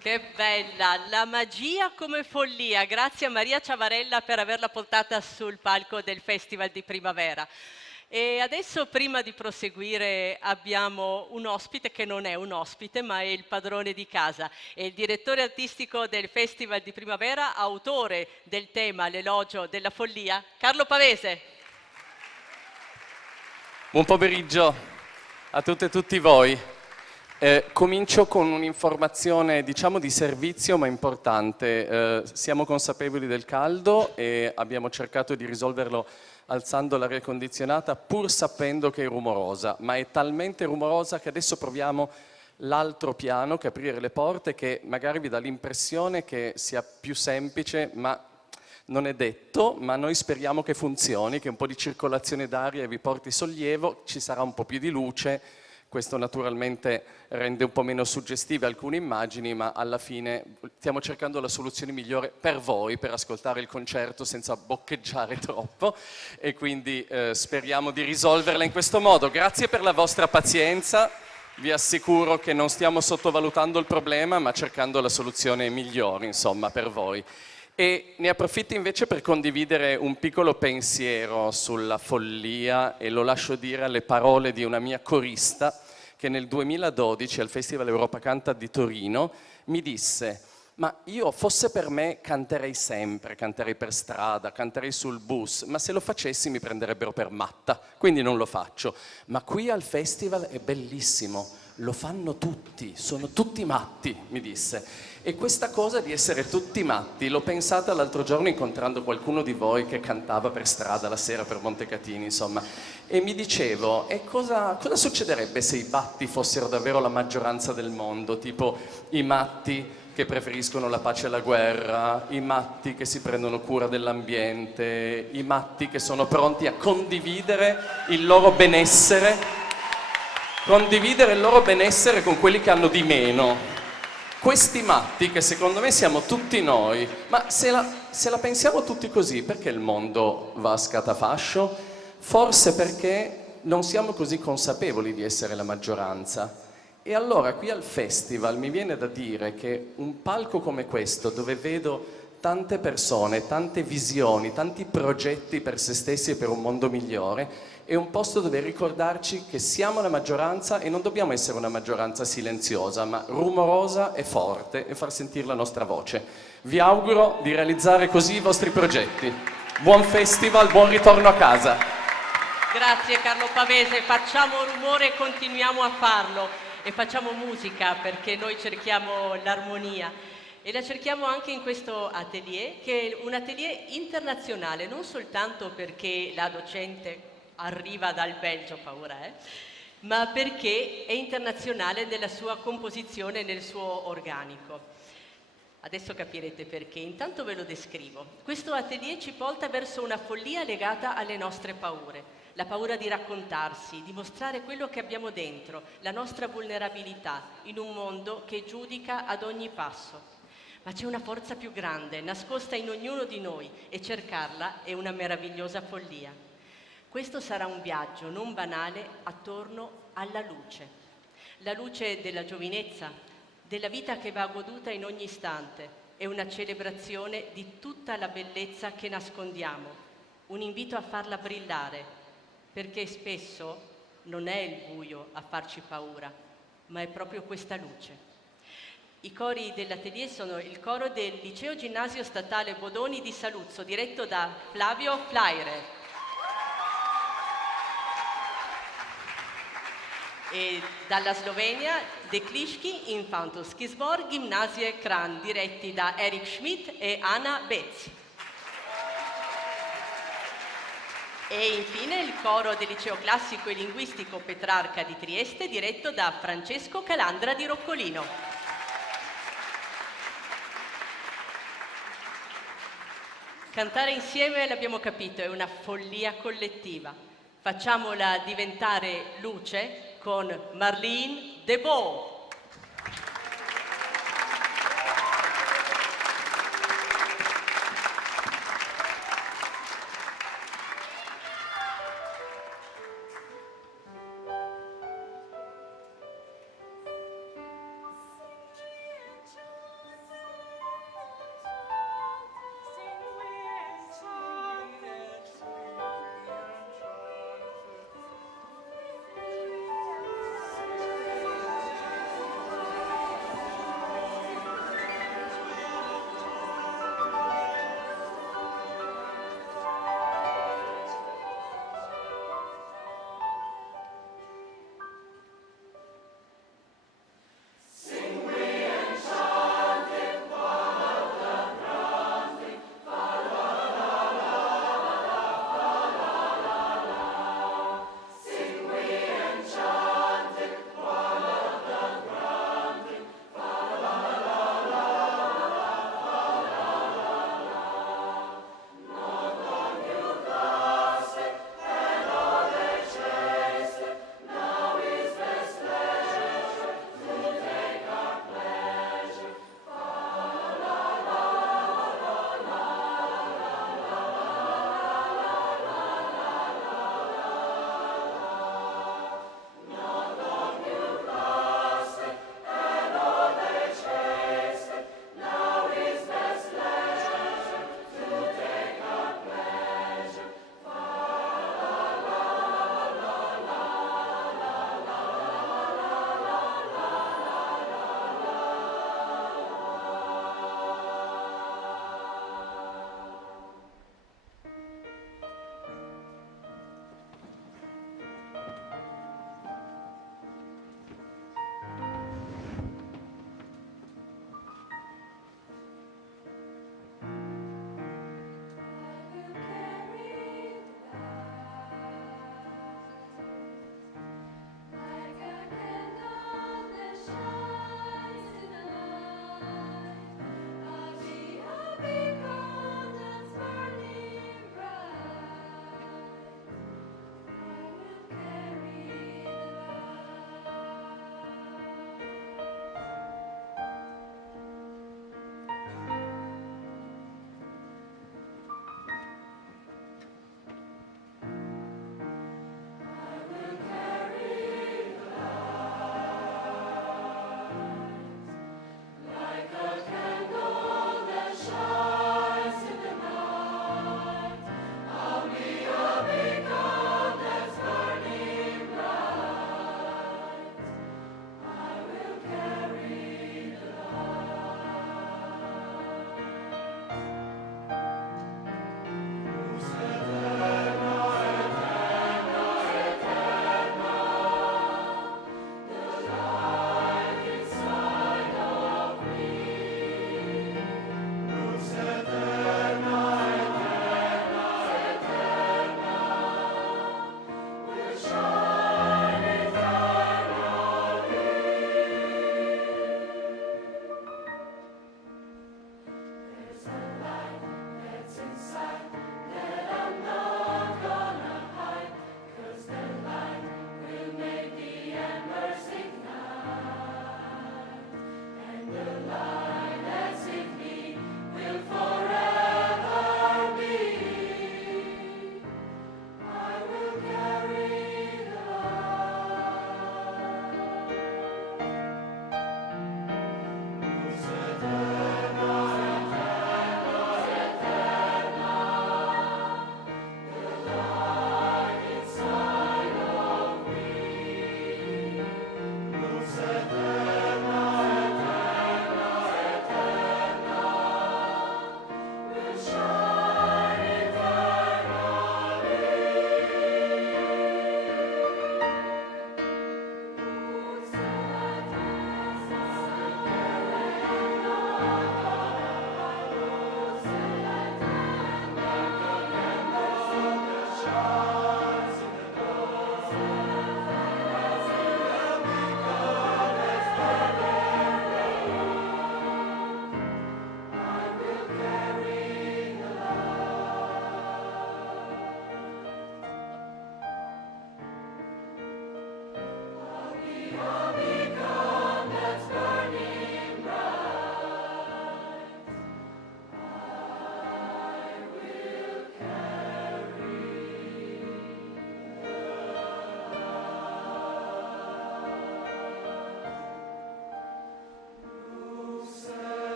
Che bella, la magia come follia. Grazie a Maria Ciavarella per averla portata sul palco del Festival di Primavera. E adesso, prima di proseguire, abbiamo un ospite che non è un ospite, ma è il padrone di casa. È il direttore artistico del Festival di Primavera, autore del tema L'elogio della follia, Carlo Pavese. Buon pomeriggio a tutte e tutti voi. Comincio con un'informazione, diciamo, di servizio, ma importante. Siamo consapevoli del caldo e abbiamo cercato di risolverlo alzando l'aria condizionata, pur sapendo che è rumorosa, ma è talmente rumorosa che adesso proviamo l'altro piano, che aprire le porte, che magari vi dà l'impressione che sia più semplice, ma non è detto, ma noi speriamo che funzioni, che un po' di circolazione d'aria vi porti sollievo, ci sarà un po' più di luce. Questo naturalmente rende un po' meno suggestive alcune immagini, ma alla fine stiamo cercando la soluzione migliore per voi, per ascoltare il concerto senza boccheggiare troppo, e quindi speriamo di risolverla in questo modo. Grazie per la vostra pazienza, vi assicuro che non stiamo sottovalutando il problema, ma cercando la soluzione migliore, insomma, per voi. E ne approfitto invece per condividere un piccolo pensiero sulla follia, e lo lascio dire alle parole di una mia corista che nel 2012 al Festival Europa Canta di Torino mi disse: ma io, fosse per me, canterei sempre, canterei per strada, canterei sul bus, ma se lo facessi mi prenderebbero per matta, quindi non lo faccio. Ma qui al festival è bellissimo, lo fanno tutti, sono tutti matti, mi disse. E questa cosa di essere tutti matti l'ho pensata l'altro giorno incontrando qualcuno di voi che cantava per strada la sera per Montecatini, insomma, e mi dicevo, e cosa succederebbe se i matti fossero davvero la maggioranza del mondo, tipo i matti che preferiscono la pace alla guerra, i matti che si prendono cura dell'ambiente, i matti che sono pronti a condividere il loro benessere con quelli che hanno di meno. Questi matti, che secondo me siamo tutti noi, ma se la pensiamo tutti così, perché il mondo va a scatafascio? Forse perché non siamo così consapevoli di essere la maggioranza. E allora qui al festival mi viene da dire che un palco come questo, dove vedo tante persone, tante visioni, tanti progetti per se stessi e per un mondo migliore, è un posto dove ricordarci che siamo la maggioranza e non dobbiamo essere una maggioranza silenziosa, ma rumorosa e forte, e far sentire la nostra voce. Vi auguro di realizzare così i vostri progetti. Buon festival, buon ritorno a casa. Grazie Carlo Pavese, facciamo rumore e continuiamo a farlo, e facciamo musica perché noi cerchiamo l'armonia. E la cerchiamo anche in questo atelier, che è un atelier internazionale, non soltanto perché la docente arriva dal Belgio, paura ma perché è internazionale nella sua composizione e nel suo organico. Adesso capirete perché, intanto ve lo descrivo. Questo atelier ci porta verso una follia legata alle nostre paure, la paura di raccontarsi, di mostrare quello che abbiamo dentro, la nostra vulnerabilità in un mondo che giudica ad ogni passo. Ma c'è una forza più grande, nascosta in ognuno di noi, e cercarla è una meravigliosa follia. Questo sarà un viaggio non banale attorno alla luce. La luce della giovinezza, della vita che va goduta in ogni istante. È una celebrazione di tutta la bellezza che nascondiamo. Un invito a farla brillare, perché spesso non è il buio a farci paura, ma è proprio questa luce. I cori dell'atelier sono il coro del Liceo Ginnasio Statale Bodoni di Saluzzo, diretto da Flavio Flaire. E dalla Slovenia Dekliški Infantovski Zbor Gimnazije Kranj, diretti da Erik Schmidt e Anna Bezzi. E infine il coro del Liceo Classico e Linguistico Petrarca di Trieste, diretto da Francesco Calandra di Roccolino. Cantare insieme, l'abbiamo capito, è una follia collettiva. Facciamola diventare luce con Marlene Debout.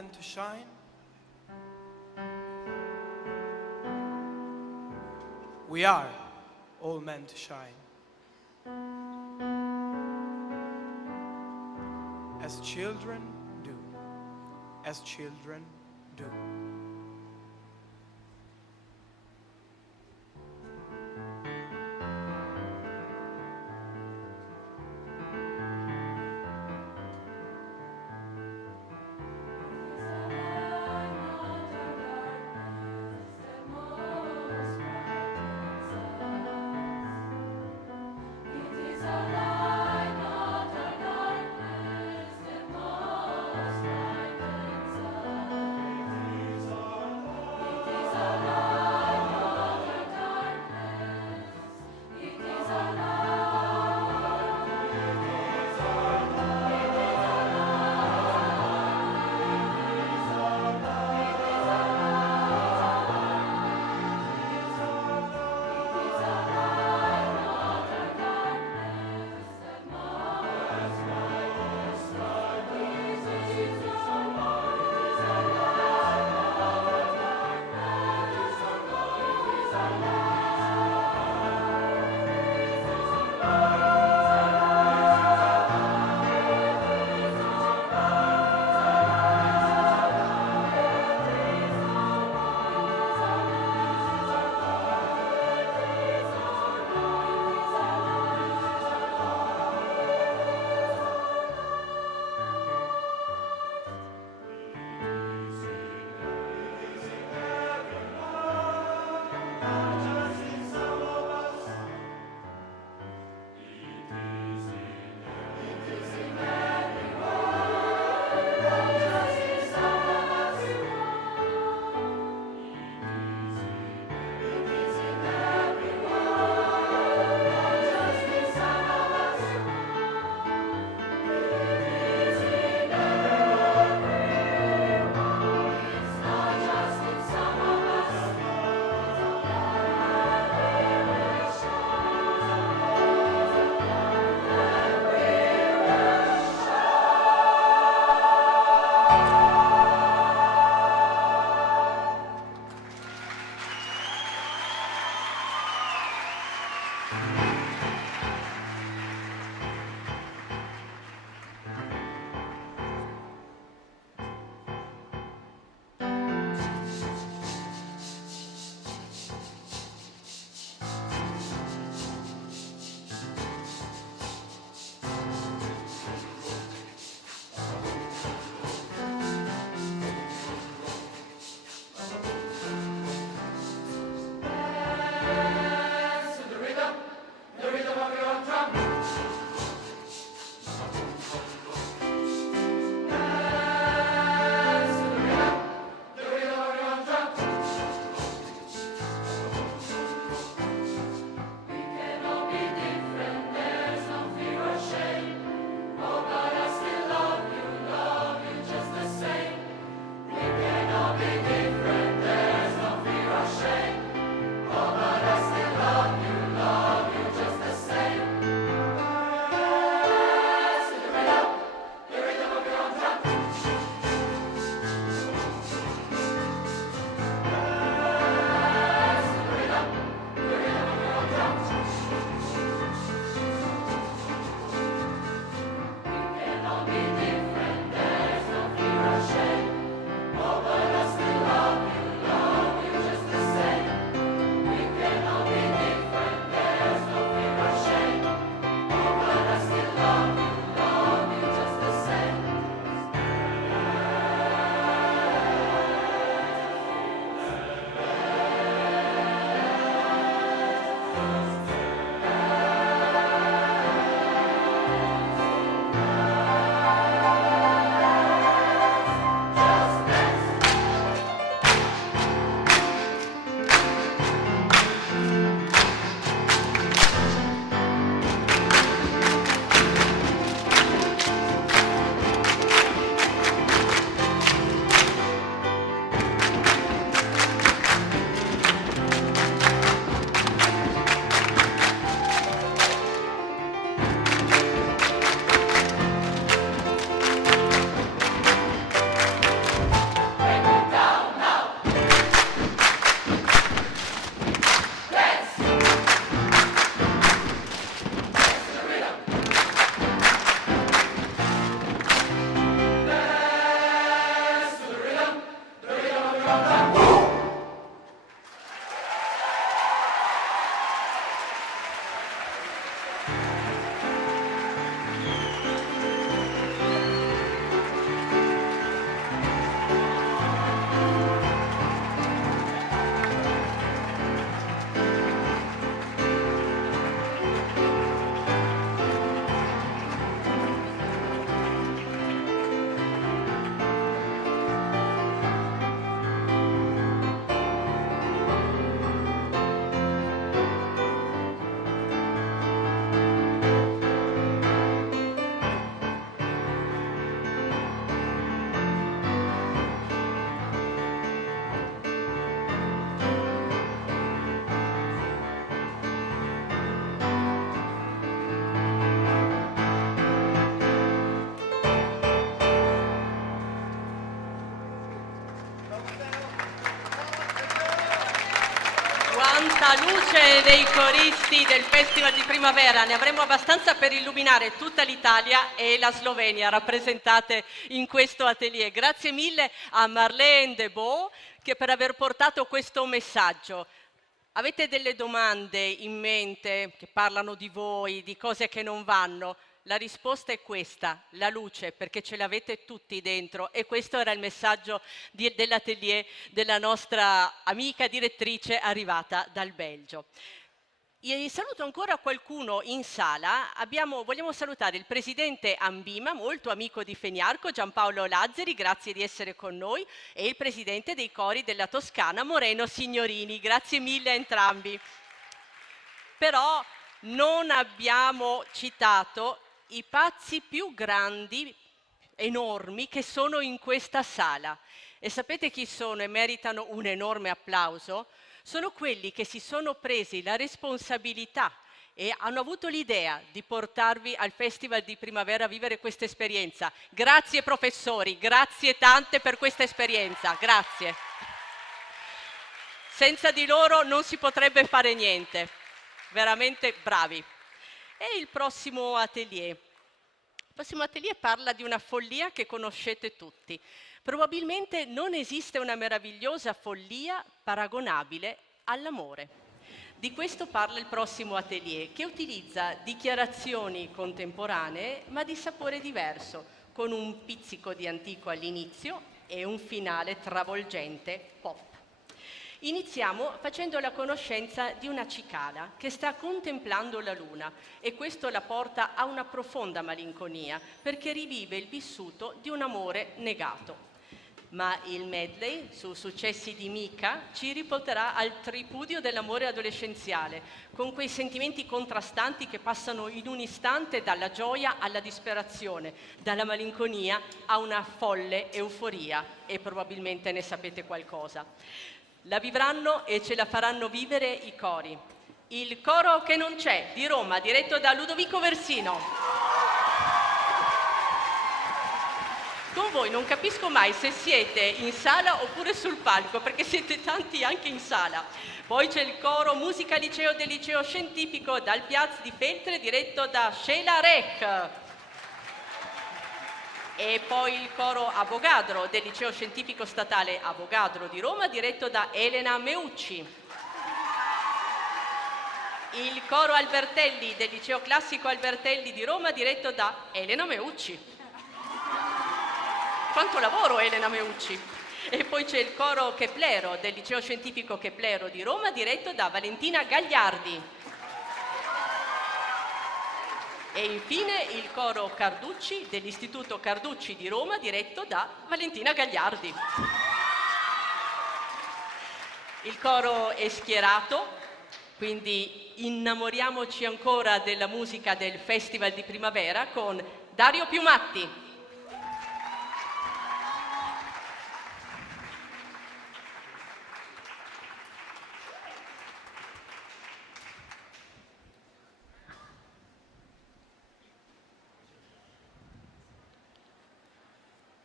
men to shine. We are all meant to shine. As children do. As children do. It is a questa luce dei coristi del Festival di Primavera. Ne avremo abbastanza per illuminare tutta l'Italia e la Slovenia rappresentate in questo atelier. Grazie mille a Marlene Debo che per aver portato questo messaggio. Avete delle domande in mente che parlano di voi, di cose che non vanno? La risposta è questa, la luce, perché ce l'avete tutti dentro, e questo era il messaggio dell'atelier della nostra amica direttrice arrivata dal Belgio. Saluto ancora qualcuno in sala. Vogliamo salutare il presidente Ambima, molto amico di Feniarco, Giampaolo Lazzari, grazie di essere con noi, e il presidente dei cori della Toscana, Moreno Signorini. Grazie mille a entrambi. Però non abbiamo citato i pazzi più grandi, enormi, che sono in questa sala. E sapete chi sono e meritano un enorme applauso? Sono quelli che si sono presi la responsabilità e hanno avuto l'idea di portarvi al Festival di Primavera a vivere questa esperienza. Grazie professori, grazie tante per questa esperienza, grazie. Senza di loro non si potrebbe fare niente, veramente bravi. E il prossimo atelier? Il prossimo atelier parla di una follia che conoscete tutti. Probabilmente non esiste una meravigliosa follia paragonabile all'amore. Di questo parla il prossimo atelier, che utilizza dichiarazioni contemporanee ma di sapore diverso, con un pizzico di antico all'inizio e un finale travolgente pop. Iniziamo facendo la conoscenza di una cicala che sta contemplando la luna, e questo la porta a una profonda malinconia perché rivive il vissuto di un amore negato. Ma il medley su Successi di Mika ci riporterà al tripudio dell'amore adolescenziale, con quei sentimenti contrastanti che passano in un istante dalla gioia alla disperazione, dalla malinconia a una folle euforia, e probabilmente ne sapete qualcosa. La vivranno e ce la faranno vivere i cori. Il coro Che non c'è di Roma, diretto da Ludovico Versino. Con voi non capisco mai se siete in sala oppure sul palco, perché siete tanti anche in sala. Poi c'è il coro Musica Liceo del Liceo Scientifico dal Piaz di Feltre, diretto da Sheila Rech. E poi il coro Avogadro del Liceo Scientifico Statale Avogadro di Roma, diretto da Elena Meucci. Il coro Albertelli del Liceo Classico Albertelli di Roma, diretto da Elena Meucci. Quanto lavoro, Elena Meucci! E poi c'è il coro Keplero del Liceo Scientifico Keplero di Roma, diretto da Valentina Gagliardi. E infine il coro Carducci dell'Istituto Carducci di Roma, diretto da Valentina Gagliardi. Il coro è schierato, quindi innamoriamoci ancora della musica del Festival di Primavera con Dario Piumatti.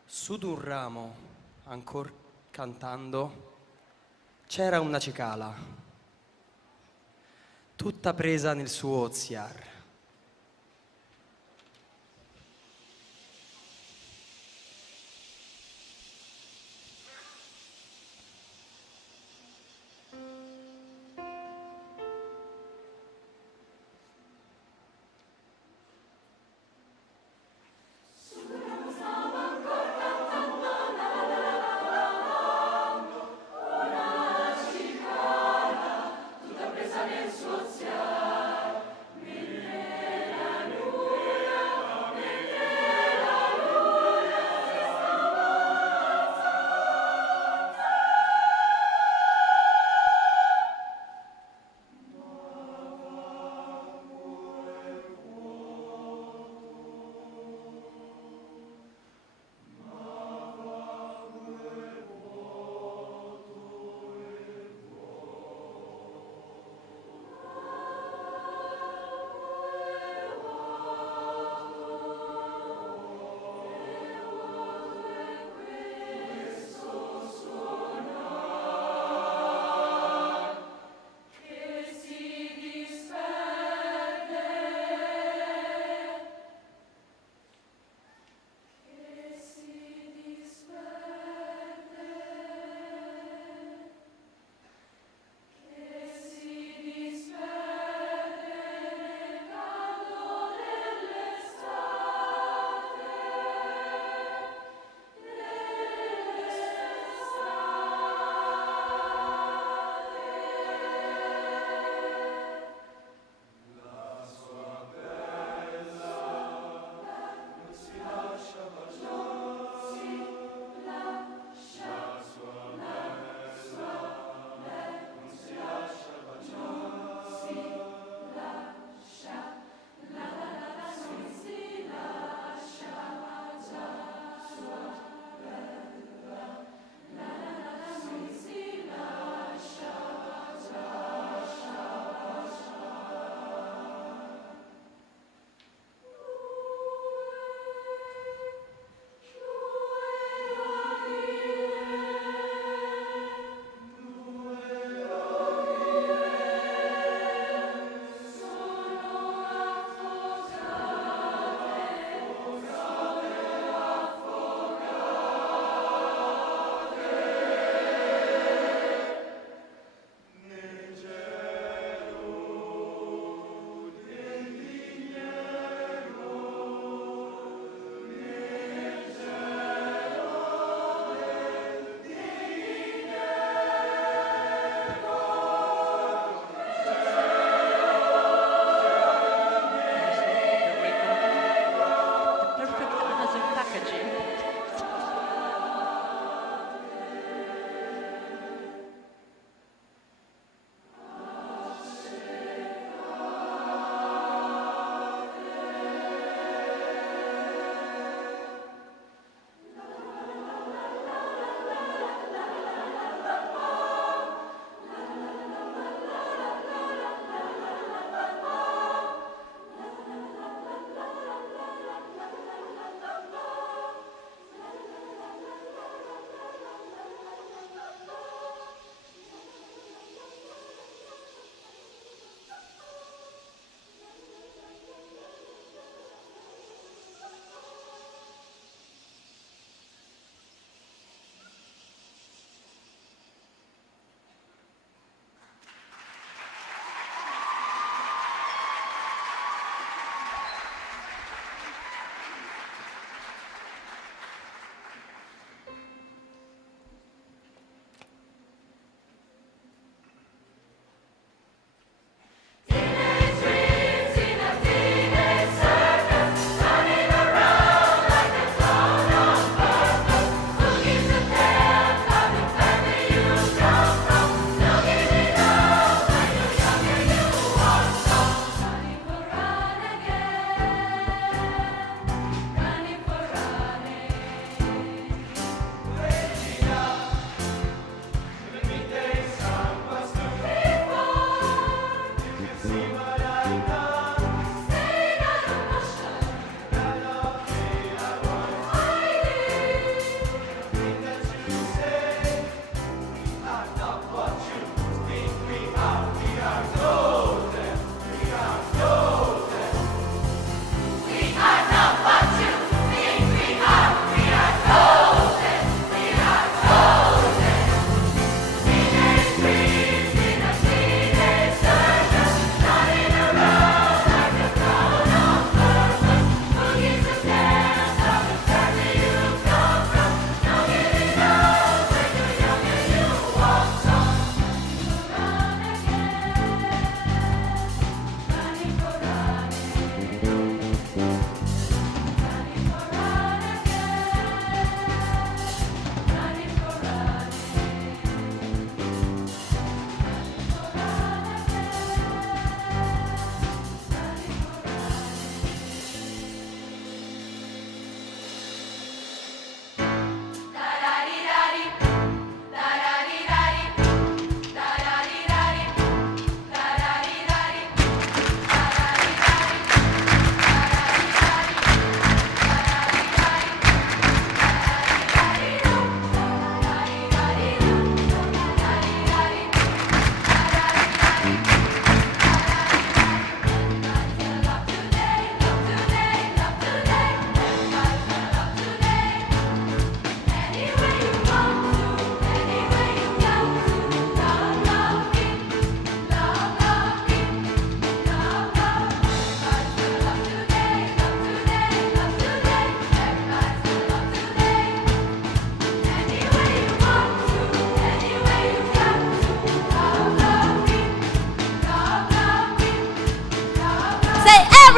Su d'un ramo, ancor cantando, c'era una cicala, tutta presa nel suo oziar. Presa nel suo oziar,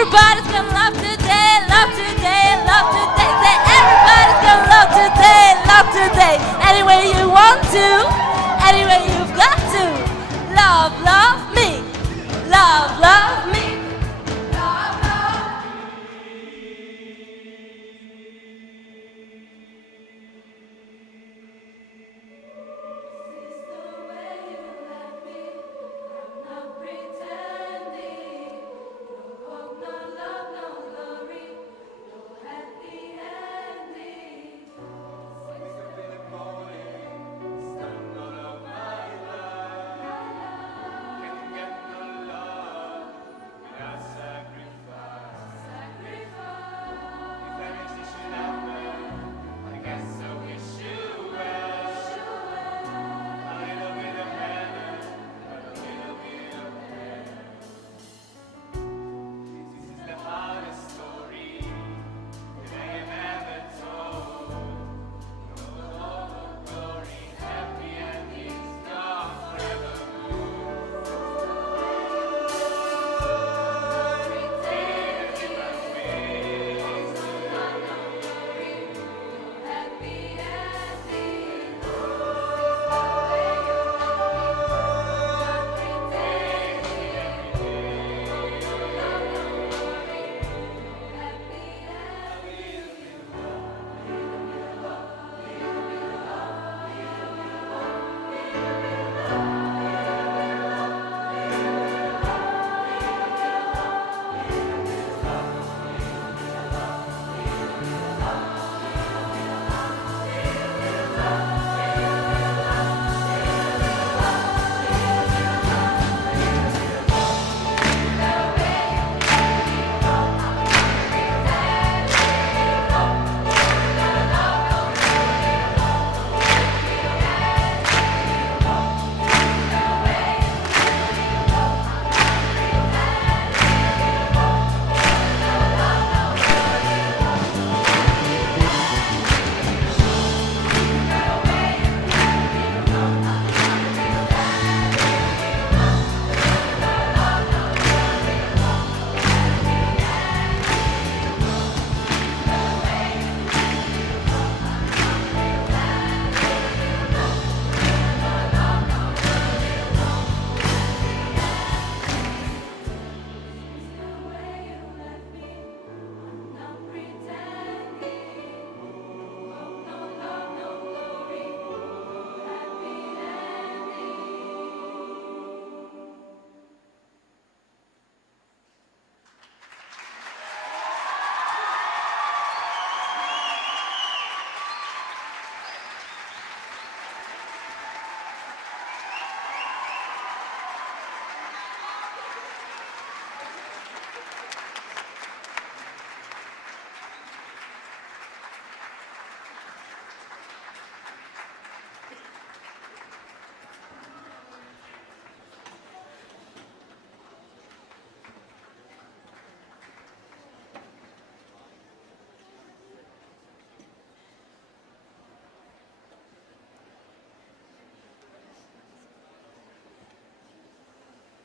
Everybody's gonna love today, love today, love today. Say everybody's gonna love today, love today. Any way you want to, any way you've got to. Love, love me, love, love me.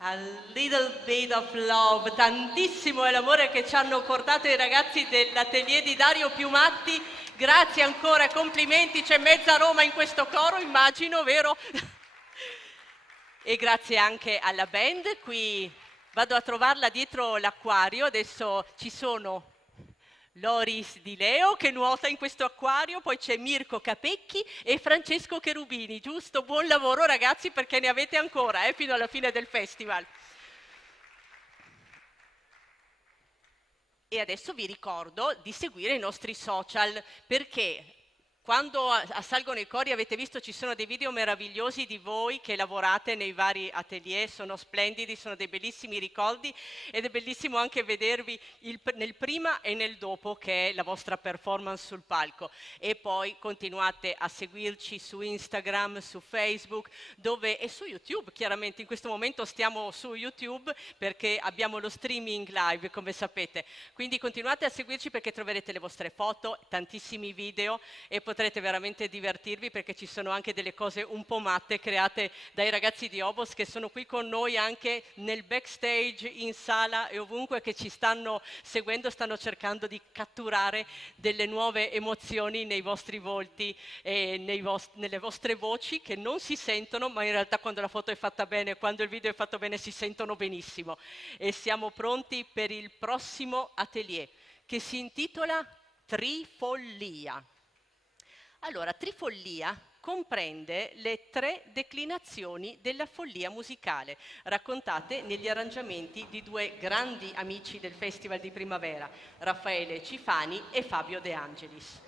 A little bit of love, tantissimo è l'amore che ci hanno portato i ragazzi dell'atelier di Dario Piumatti. Grazie ancora, complimenti, c'è mezza Roma in questo coro, immagino, vero? E grazie anche alla band, qui vado a trovarla dietro l'acquario, adesso ci sono Loris Di Leo che nuota in questo acquario, poi c'è Mirko Capecchi e Francesco Cherubini, giusto? Buon lavoro ragazzi, perché ne avete ancora fino alla fine del festival. E adesso vi ricordo di seguire i nostri social, perché quando assalgono i cori, avete visto, ci sono dei video meravigliosi di voi che lavorate nei vari atelier, sono splendidi, sono dei bellissimi ricordi ed è bellissimo anche vedervi nel prima e nel dopo, che è la vostra performance sul palco. E poi continuate a seguirci su Instagram, su Facebook, e su YouTube, chiaramente in questo momento stiamo su YouTube perché abbiamo lo streaming live, come sapete. Quindi continuate a seguirci perché troverete le vostre foto, tantissimi video e potrete veramente divertirvi perché ci sono anche delle cose un po' matte create dai ragazzi di Obos che sono qui con noi anche nel backstage, in sala e ovunque, che ci stanno seguendo, stanno cercando di catturare delle nuove emozioni nei vostri volti e nelle vostre voci che non si sentono, ma in realtà quando la foto è fatta bene, quando il video è fatto bene si sentono benissimo. E siamo pronti per il prossimo atelier che si intitola Trifollia. Allora, Trifollia comprende le 3 declinazioni della follia musicale, raccontate negli arrangiamenti di 2 grandi amici del Festival di Primavera, Raffaele Cifani e Fabio De Angelis.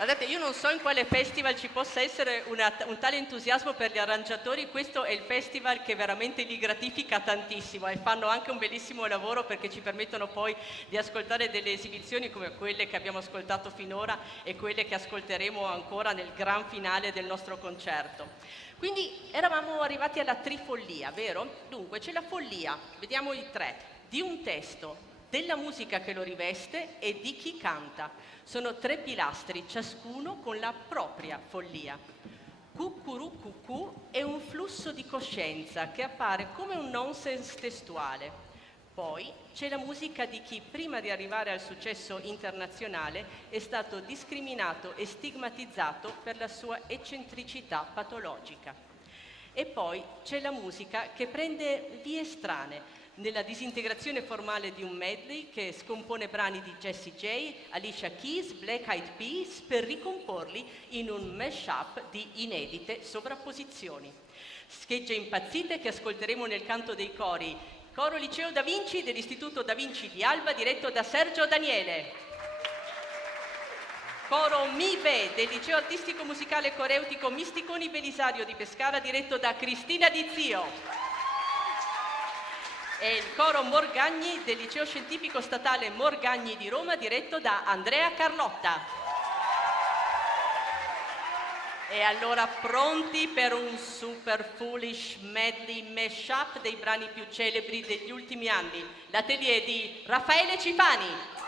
Guardate, io non so in quale festival ci possa essere un tale entusiasmo per gli arrangiatori, questo è il festival che veramente li gratifica tantissimo e fanno anche un bellissimo lavoro perché ci permettono poi di ascoltare delle esibizioni come quelle che abbiamo ascoltato finora e quelle che ascolteremo ancora nel gran finale del nostro concerto. Quindi eravamo arrivati alla trifollia, vero? Dunque c'è la follia, vediamo i 3, di un testo, della musica che lo riveste e di chi canta. Sono 3 pilastri, ciascuno con la propria follia. Cucurù cucù è un flusso di coscienza che appare come un nonsense testuale. Poi c'è la musica di chi, prima di arrivare al successo internazionale, è stato discriminato e stigmatizzato per la sua eccentricità patologica. E poi c'è la musica che prende vie strane, nella disintegrazione formale di un medley che scompone brani di Jessie J, Alicia Keys, Black Eyed Peas per ricomporli in un mash-up di inedite sovrapposizioni. Schegge impazzite che ascolteremo nel canto dei cori. Coro Liceo Da Vinci dell'Istituto Da Vinci di Alba diretto da Sergio Daniele. Coro Mive del Liceo Artistico Musicale Coreutico Misticoni Belisario di Pescara diretto da Cristina Di Zio. E il coro Morgagni del Liceo Scientifico Statale Morgagni di Roma diretto da Andrea Carlotta. E allora pronti per un super foolish medley mashup dei brani più celebri degli ultimi anni, l'atelier di Raffaele Cifani.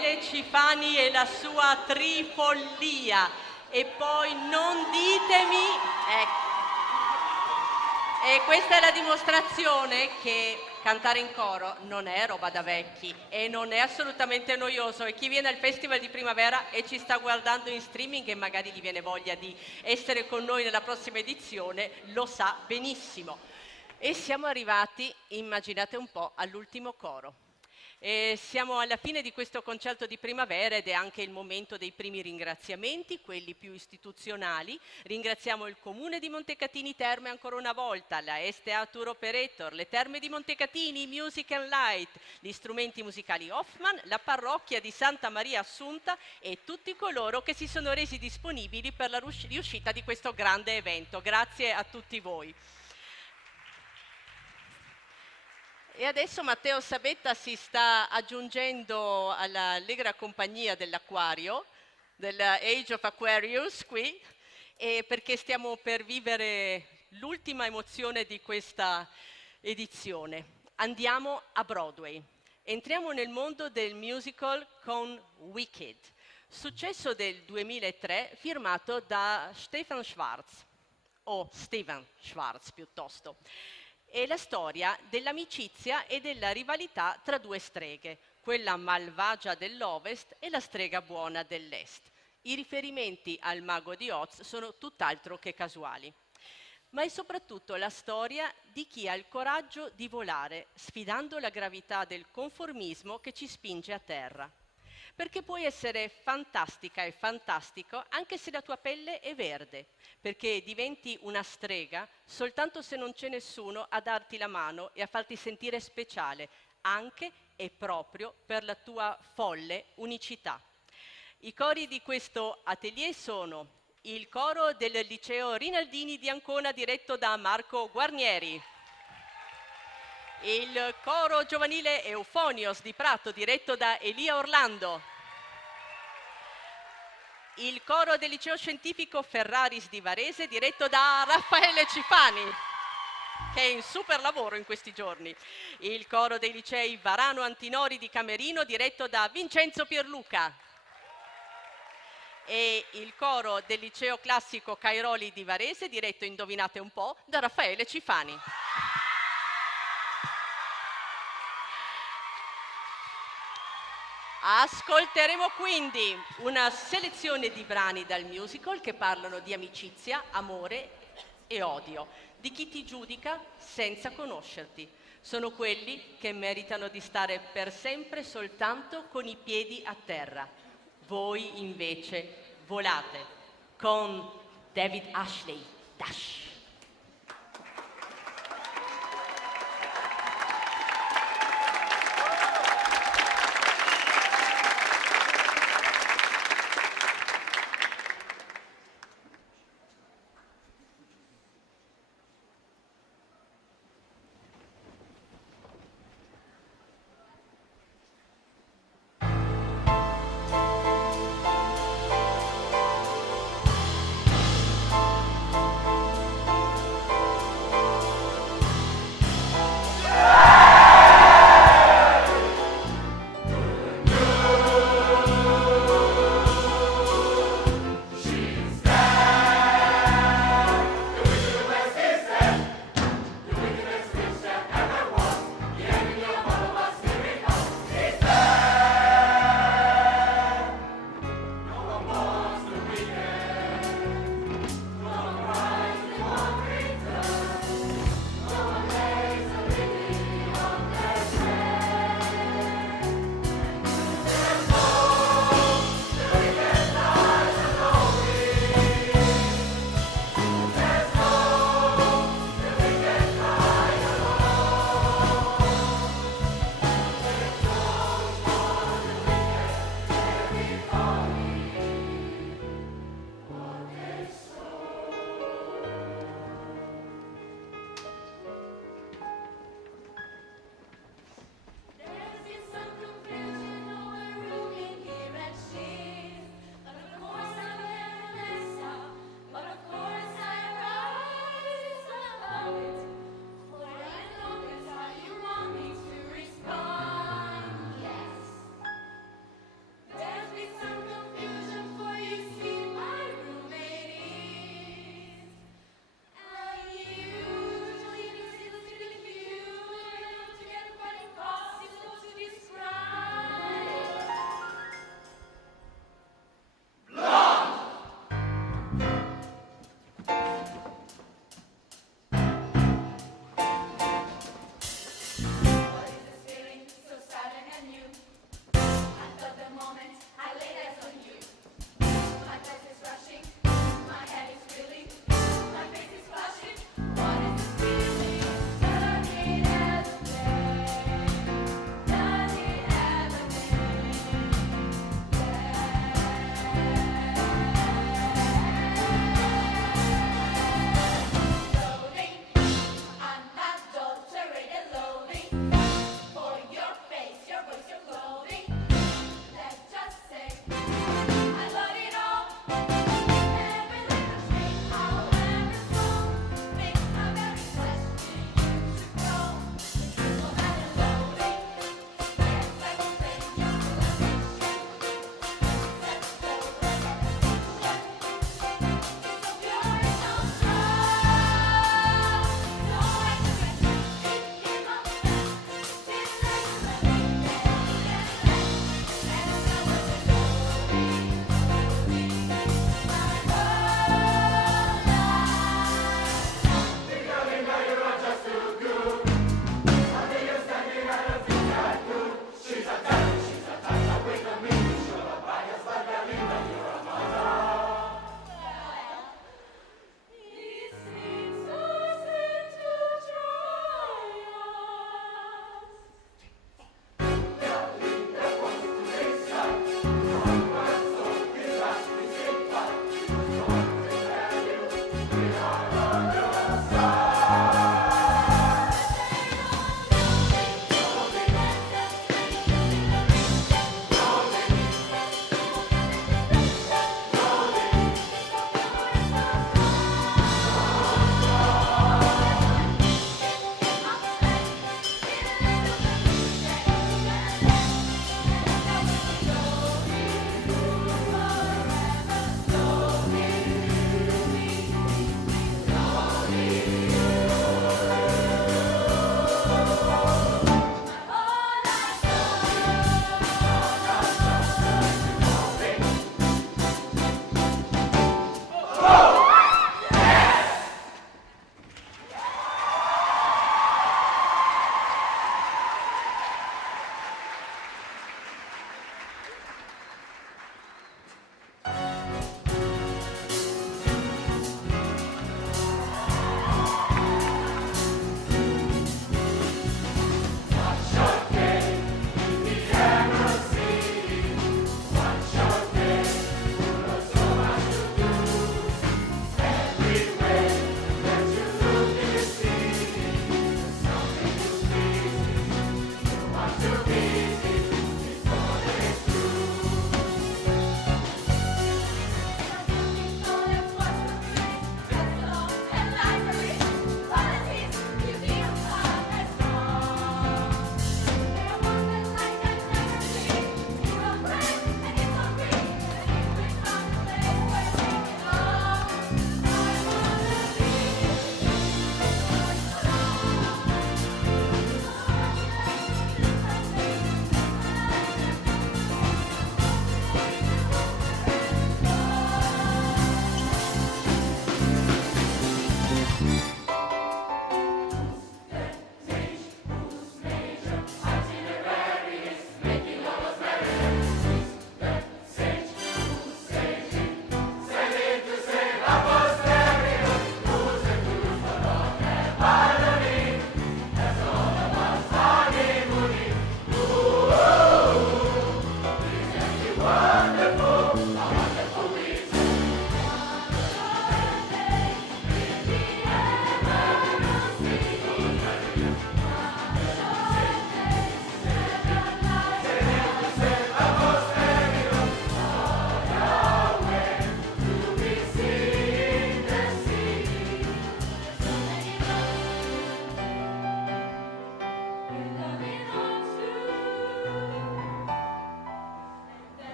Raffaele Cifani e la sua Trifollia. E poi non ditemi, e questa è la dimostrazione che cantare in coro non è roba da vecchi e non è assolutamente noioso, e chi viene al Festival di Primavera e ci sta guardando in streaming e magari gli viene voglia di essere con noi nella prossima edizione lo sa benissimo. E siamo arrivati, immaginate un po', all'ultimo coro. E siamo alla fine di questo concerto di primavera ed è anche il momento dei primi ringraziamenti, quelli più istituzionali. Ringraziamo il Comune di Montecatini Terme ancora una volta, la STA Tour Operator, le Terme di Montecatini, Music and Light, gli strumenti musicali Hoffman, la parrocchia di Santa Maria Assunta e tutti coloro che si sono resi disponibili per la riuscita di questo grande evento. Grazie a tutti voi. E adesso Matteo Sabetta si sta aggiungendo alla allegra compagnia dell'Acquario, dell'Age of Aquarius qui, perché stiamo per vivere l'ultima emozione di questa edizione. Andiamo a Broadway. Entriamo nel mondo del musical con Wicked, successo del 2003 firmato da Stephen Schwartz, o Steven Schwartz piuttosto. È la storia dell'amicizia e della rivalità tra due streghe, quella malvagia dell'Ovest e la strega buona dell'Est. I riferimenti al mago di Oz sono tutt'altro che casuali. Ma è soprattutto la storia di chi ha il coraggio di volare, sfidando la gravità del conformismo che ci spinge a terra. Perché puoi essere fantastica e fantastico anche se la tua pelle è verde, perché diventi una strega soltanto se non c'è nessuno a darti la mano e a farti sentire speciale, anche e proprio per la tua folle unicità. I cori di questo atelier sono il coro del liceo Rinaldini di Ancona diretto da Marco Guarnieri, il coro giovanile Eufonios di Prato diretto da Elia Orlando, il coro del liceo scientifico Ferraris di Varese diretto da Raffaele Cifani, che è in super lavoro in questi giorni, il coro dei licei Varano Antinori di Camerino diretto da Vincenzo Pierluca e il coro del liceo classico Cairoli di Varese diretto, indovinate un po', da Raffaele Cifani. Ascolteremo quindi una selezione di brani dal musical che parlano di amicizia, amore e odio, di chi ti giudica senza conoscerti. Sono quelli che meritano di stare per sempre soltanto con i piedi a terra. Voi invece volate con David Ashley, Dash.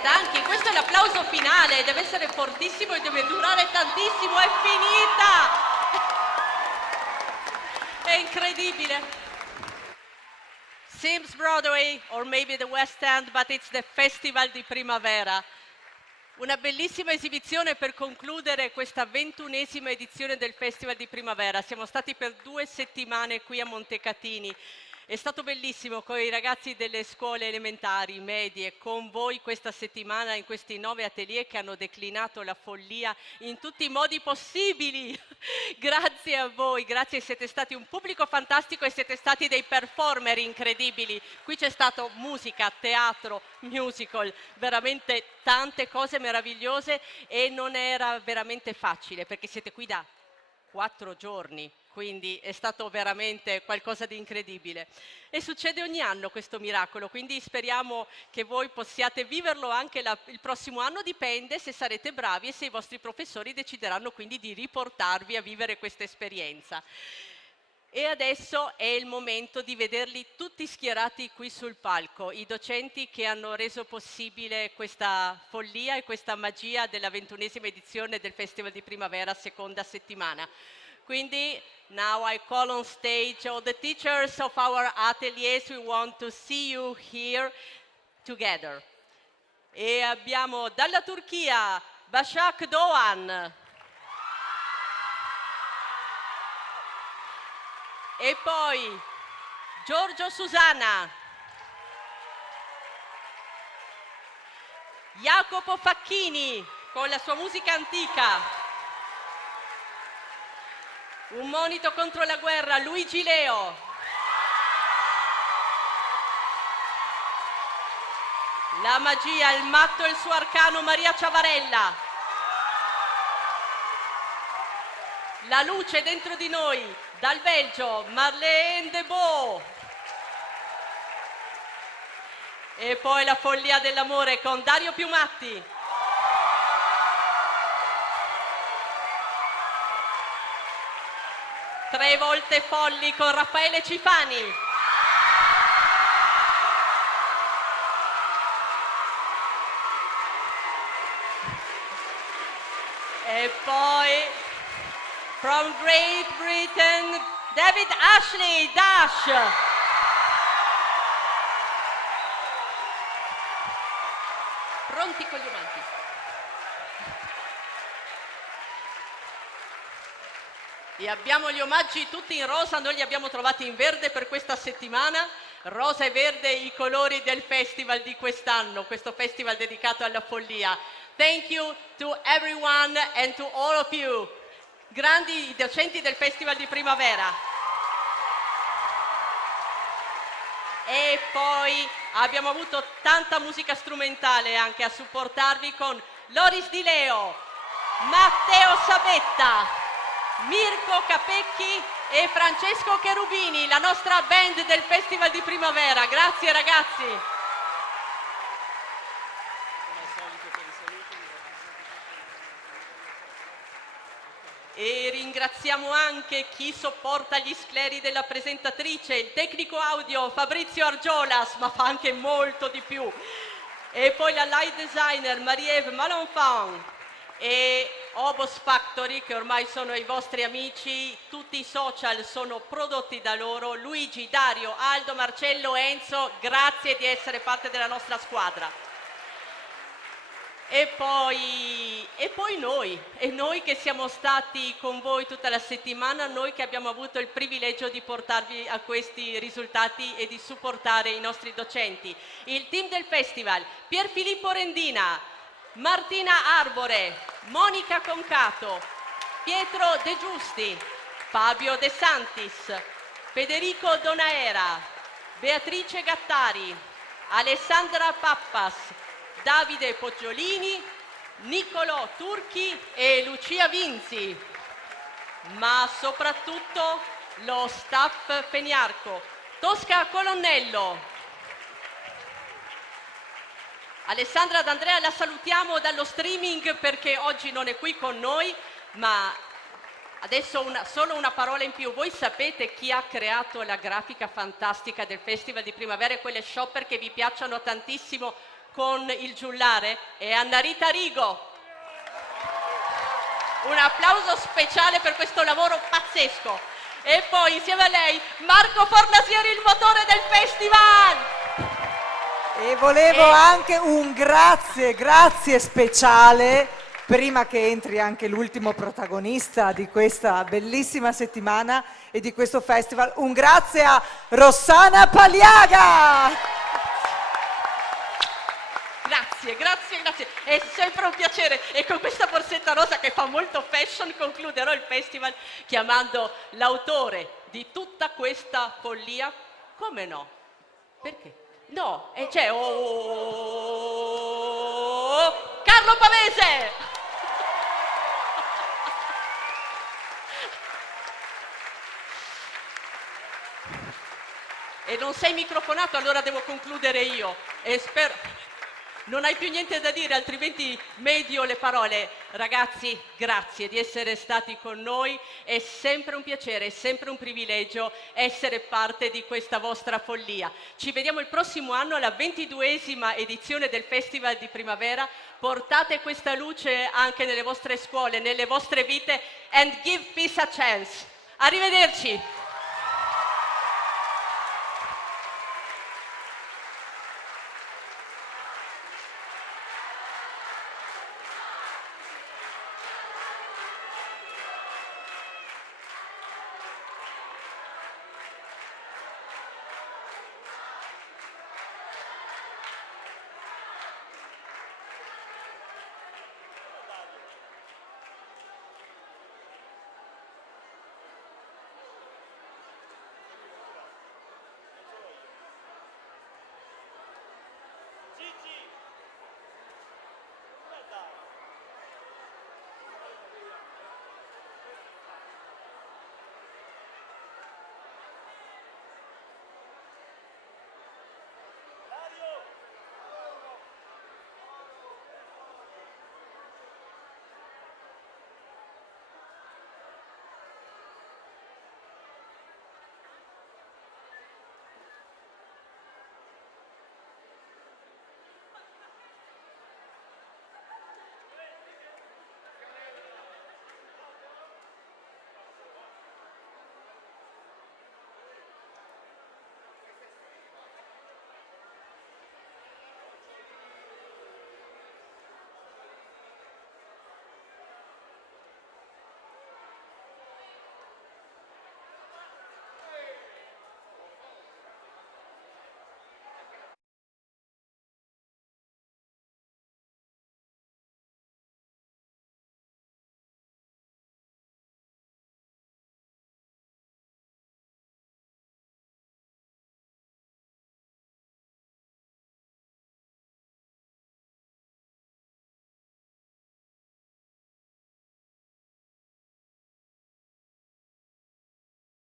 stanchi, questo è l'applauso finale, deve essere fortissimo e deve durare tantissimo, è finita! È incredibile. Seems Broadway or maybe the West End, but it's the Festival di Primavera. Una bellissima esibizione per concludere questa 21esima edizione del Festival di Primavera. Siamo stati per 2 settimane qui a Montecatini. È stato bellissimo con i ragazzi delle scuole elementari, medie, con voi questa settimana in questi 9 atelier che hanno declinato la follia in tutti i modi possibili. Grazie a voi, grazie, siete stati un pubblico fantastico e siete stati dei performer incredibili. Qui c'è stato musica, teatro, musical, veramente tante cose meravigliose e non era veramente facile perché siete qui da 4 giorni. Quindi è stato veramente qualcosa di incredibile. E succede ogni anno questo miracolo, quindi speriamo che voi possiate viverlo anche il prossimo anno, dipende se sarete bravi e se i vostri professori decideranno quindi di riportarvi a vivere questa esperienza. E adesso è il momento di vederli tutti schierati qui sul palco, i docenti che hanno reso possibile questa follia e questa magia della 21esima edizione del Festival di Primavera, seconda settimana. Quindi, now I call on stage all the teachers of our ateliers. We want to see you here together. E abbiamo dalla Turchia Başak Doğan. E poi Giorgio Susana. Jacopo Facchini con la sua musica antica. Un monito contro la guerra, Luigi Leo. La magia, il matto e il suo arcano, Maria Ciavarella. La luce dentro di noi, dal Belgio, Marlene Debo. E poi la follia dell'amore con Dario Piumatti. Tre volte folli con Raffaele Cifani. E poi, from Great Britain, David Ashley, Dash. Pronti con gli amanti? E abbiamo gli omaggi tutti in rosa, noi li abbiamo trovati in verde per questa settimana. Rosa e verde i colori del festival di quest'anno, questo festival dedicato alla follia. Thank you to everyone and to all of you. Grandi docenti del Festival di Primavera. E poi abbiamo avuto tanta musica strumentale anche a supportarvi con Loris Di Leo, Matteo Sabetta, Mirko Capecchi e Francesco Cherubini, la nostra band del Festival di Primavera. Grazie ragazzi. E ringraziamo anche chi sopporta gli scleri della presentatrice, il tecnico audio Fabrizio Argiolas, ma fa anche molto di più. E poi la light designer Marie-Ève Malenfant e Obos Factory, che ormai sono i vostri amici, tutti i social sono prodotti da loro. Luigi, Dario, Aldo, Marcello, Enzo, grazie di essere parte della nostra squadra. E poi noi che siamo stati con voi tutta la settimana, noi che abbiamo avuto il privilegio di portarvi a questi risultati e di supportare i nostri docenti. Il team del festival, Pierfilippo Rendina, Martina Arbore, Monica Concato, Pietro De Giusti, Fabio De Santis, Federico Donaera, Beatrice Gattari, Alessandra Pappas, Davide Poggiolini, Niccolò Turchi e Lucia Vinzi, ma soprattutto lo staff Feniarco, Tosca Colonnello, Alessandra D'Andrea la salutiamo dallo streaming perché oggi non è qui con noi, ma adesso solo una parola in più. Voi sapete chi ha creato la grafica fantastica del Festival di Primavera e quelle shopper che vi piacciono tantissimo con il giullare è Annarita Rigo. Un applauso speciale per questo lavoro pazzesco. E poi insieme a lei Marco Fornasieri, il motore del festival. E volevo anche un grazie speciale, prima che entri anche l'ultimo protagonista di questa bellissima settimana e di questo festival, un grazie a Rossana Paliaga! Grazie, è sempre un piacere e con questa borsetta rosa che fa molto fashion concluderò il festival chiamando l'autore di tutta questa follia. Come no? Perché? No, c'è Carlo Pavese! E non sei microfonato, allora devo concludere io e spero... Non hai più niente da dire, altrimenti medio le parole. Ragazzi, grazie di essere stati con noi, è sempre un piacere, è sempre un privilegio essere parte di questa vostra follia. Ci vediamo il prossimo anno alla 22esima edizione del Festival di Primavera. Portate questa luce anche nelle vostre scuole, nelle vostre vite and give peace a chance. Arrivederci!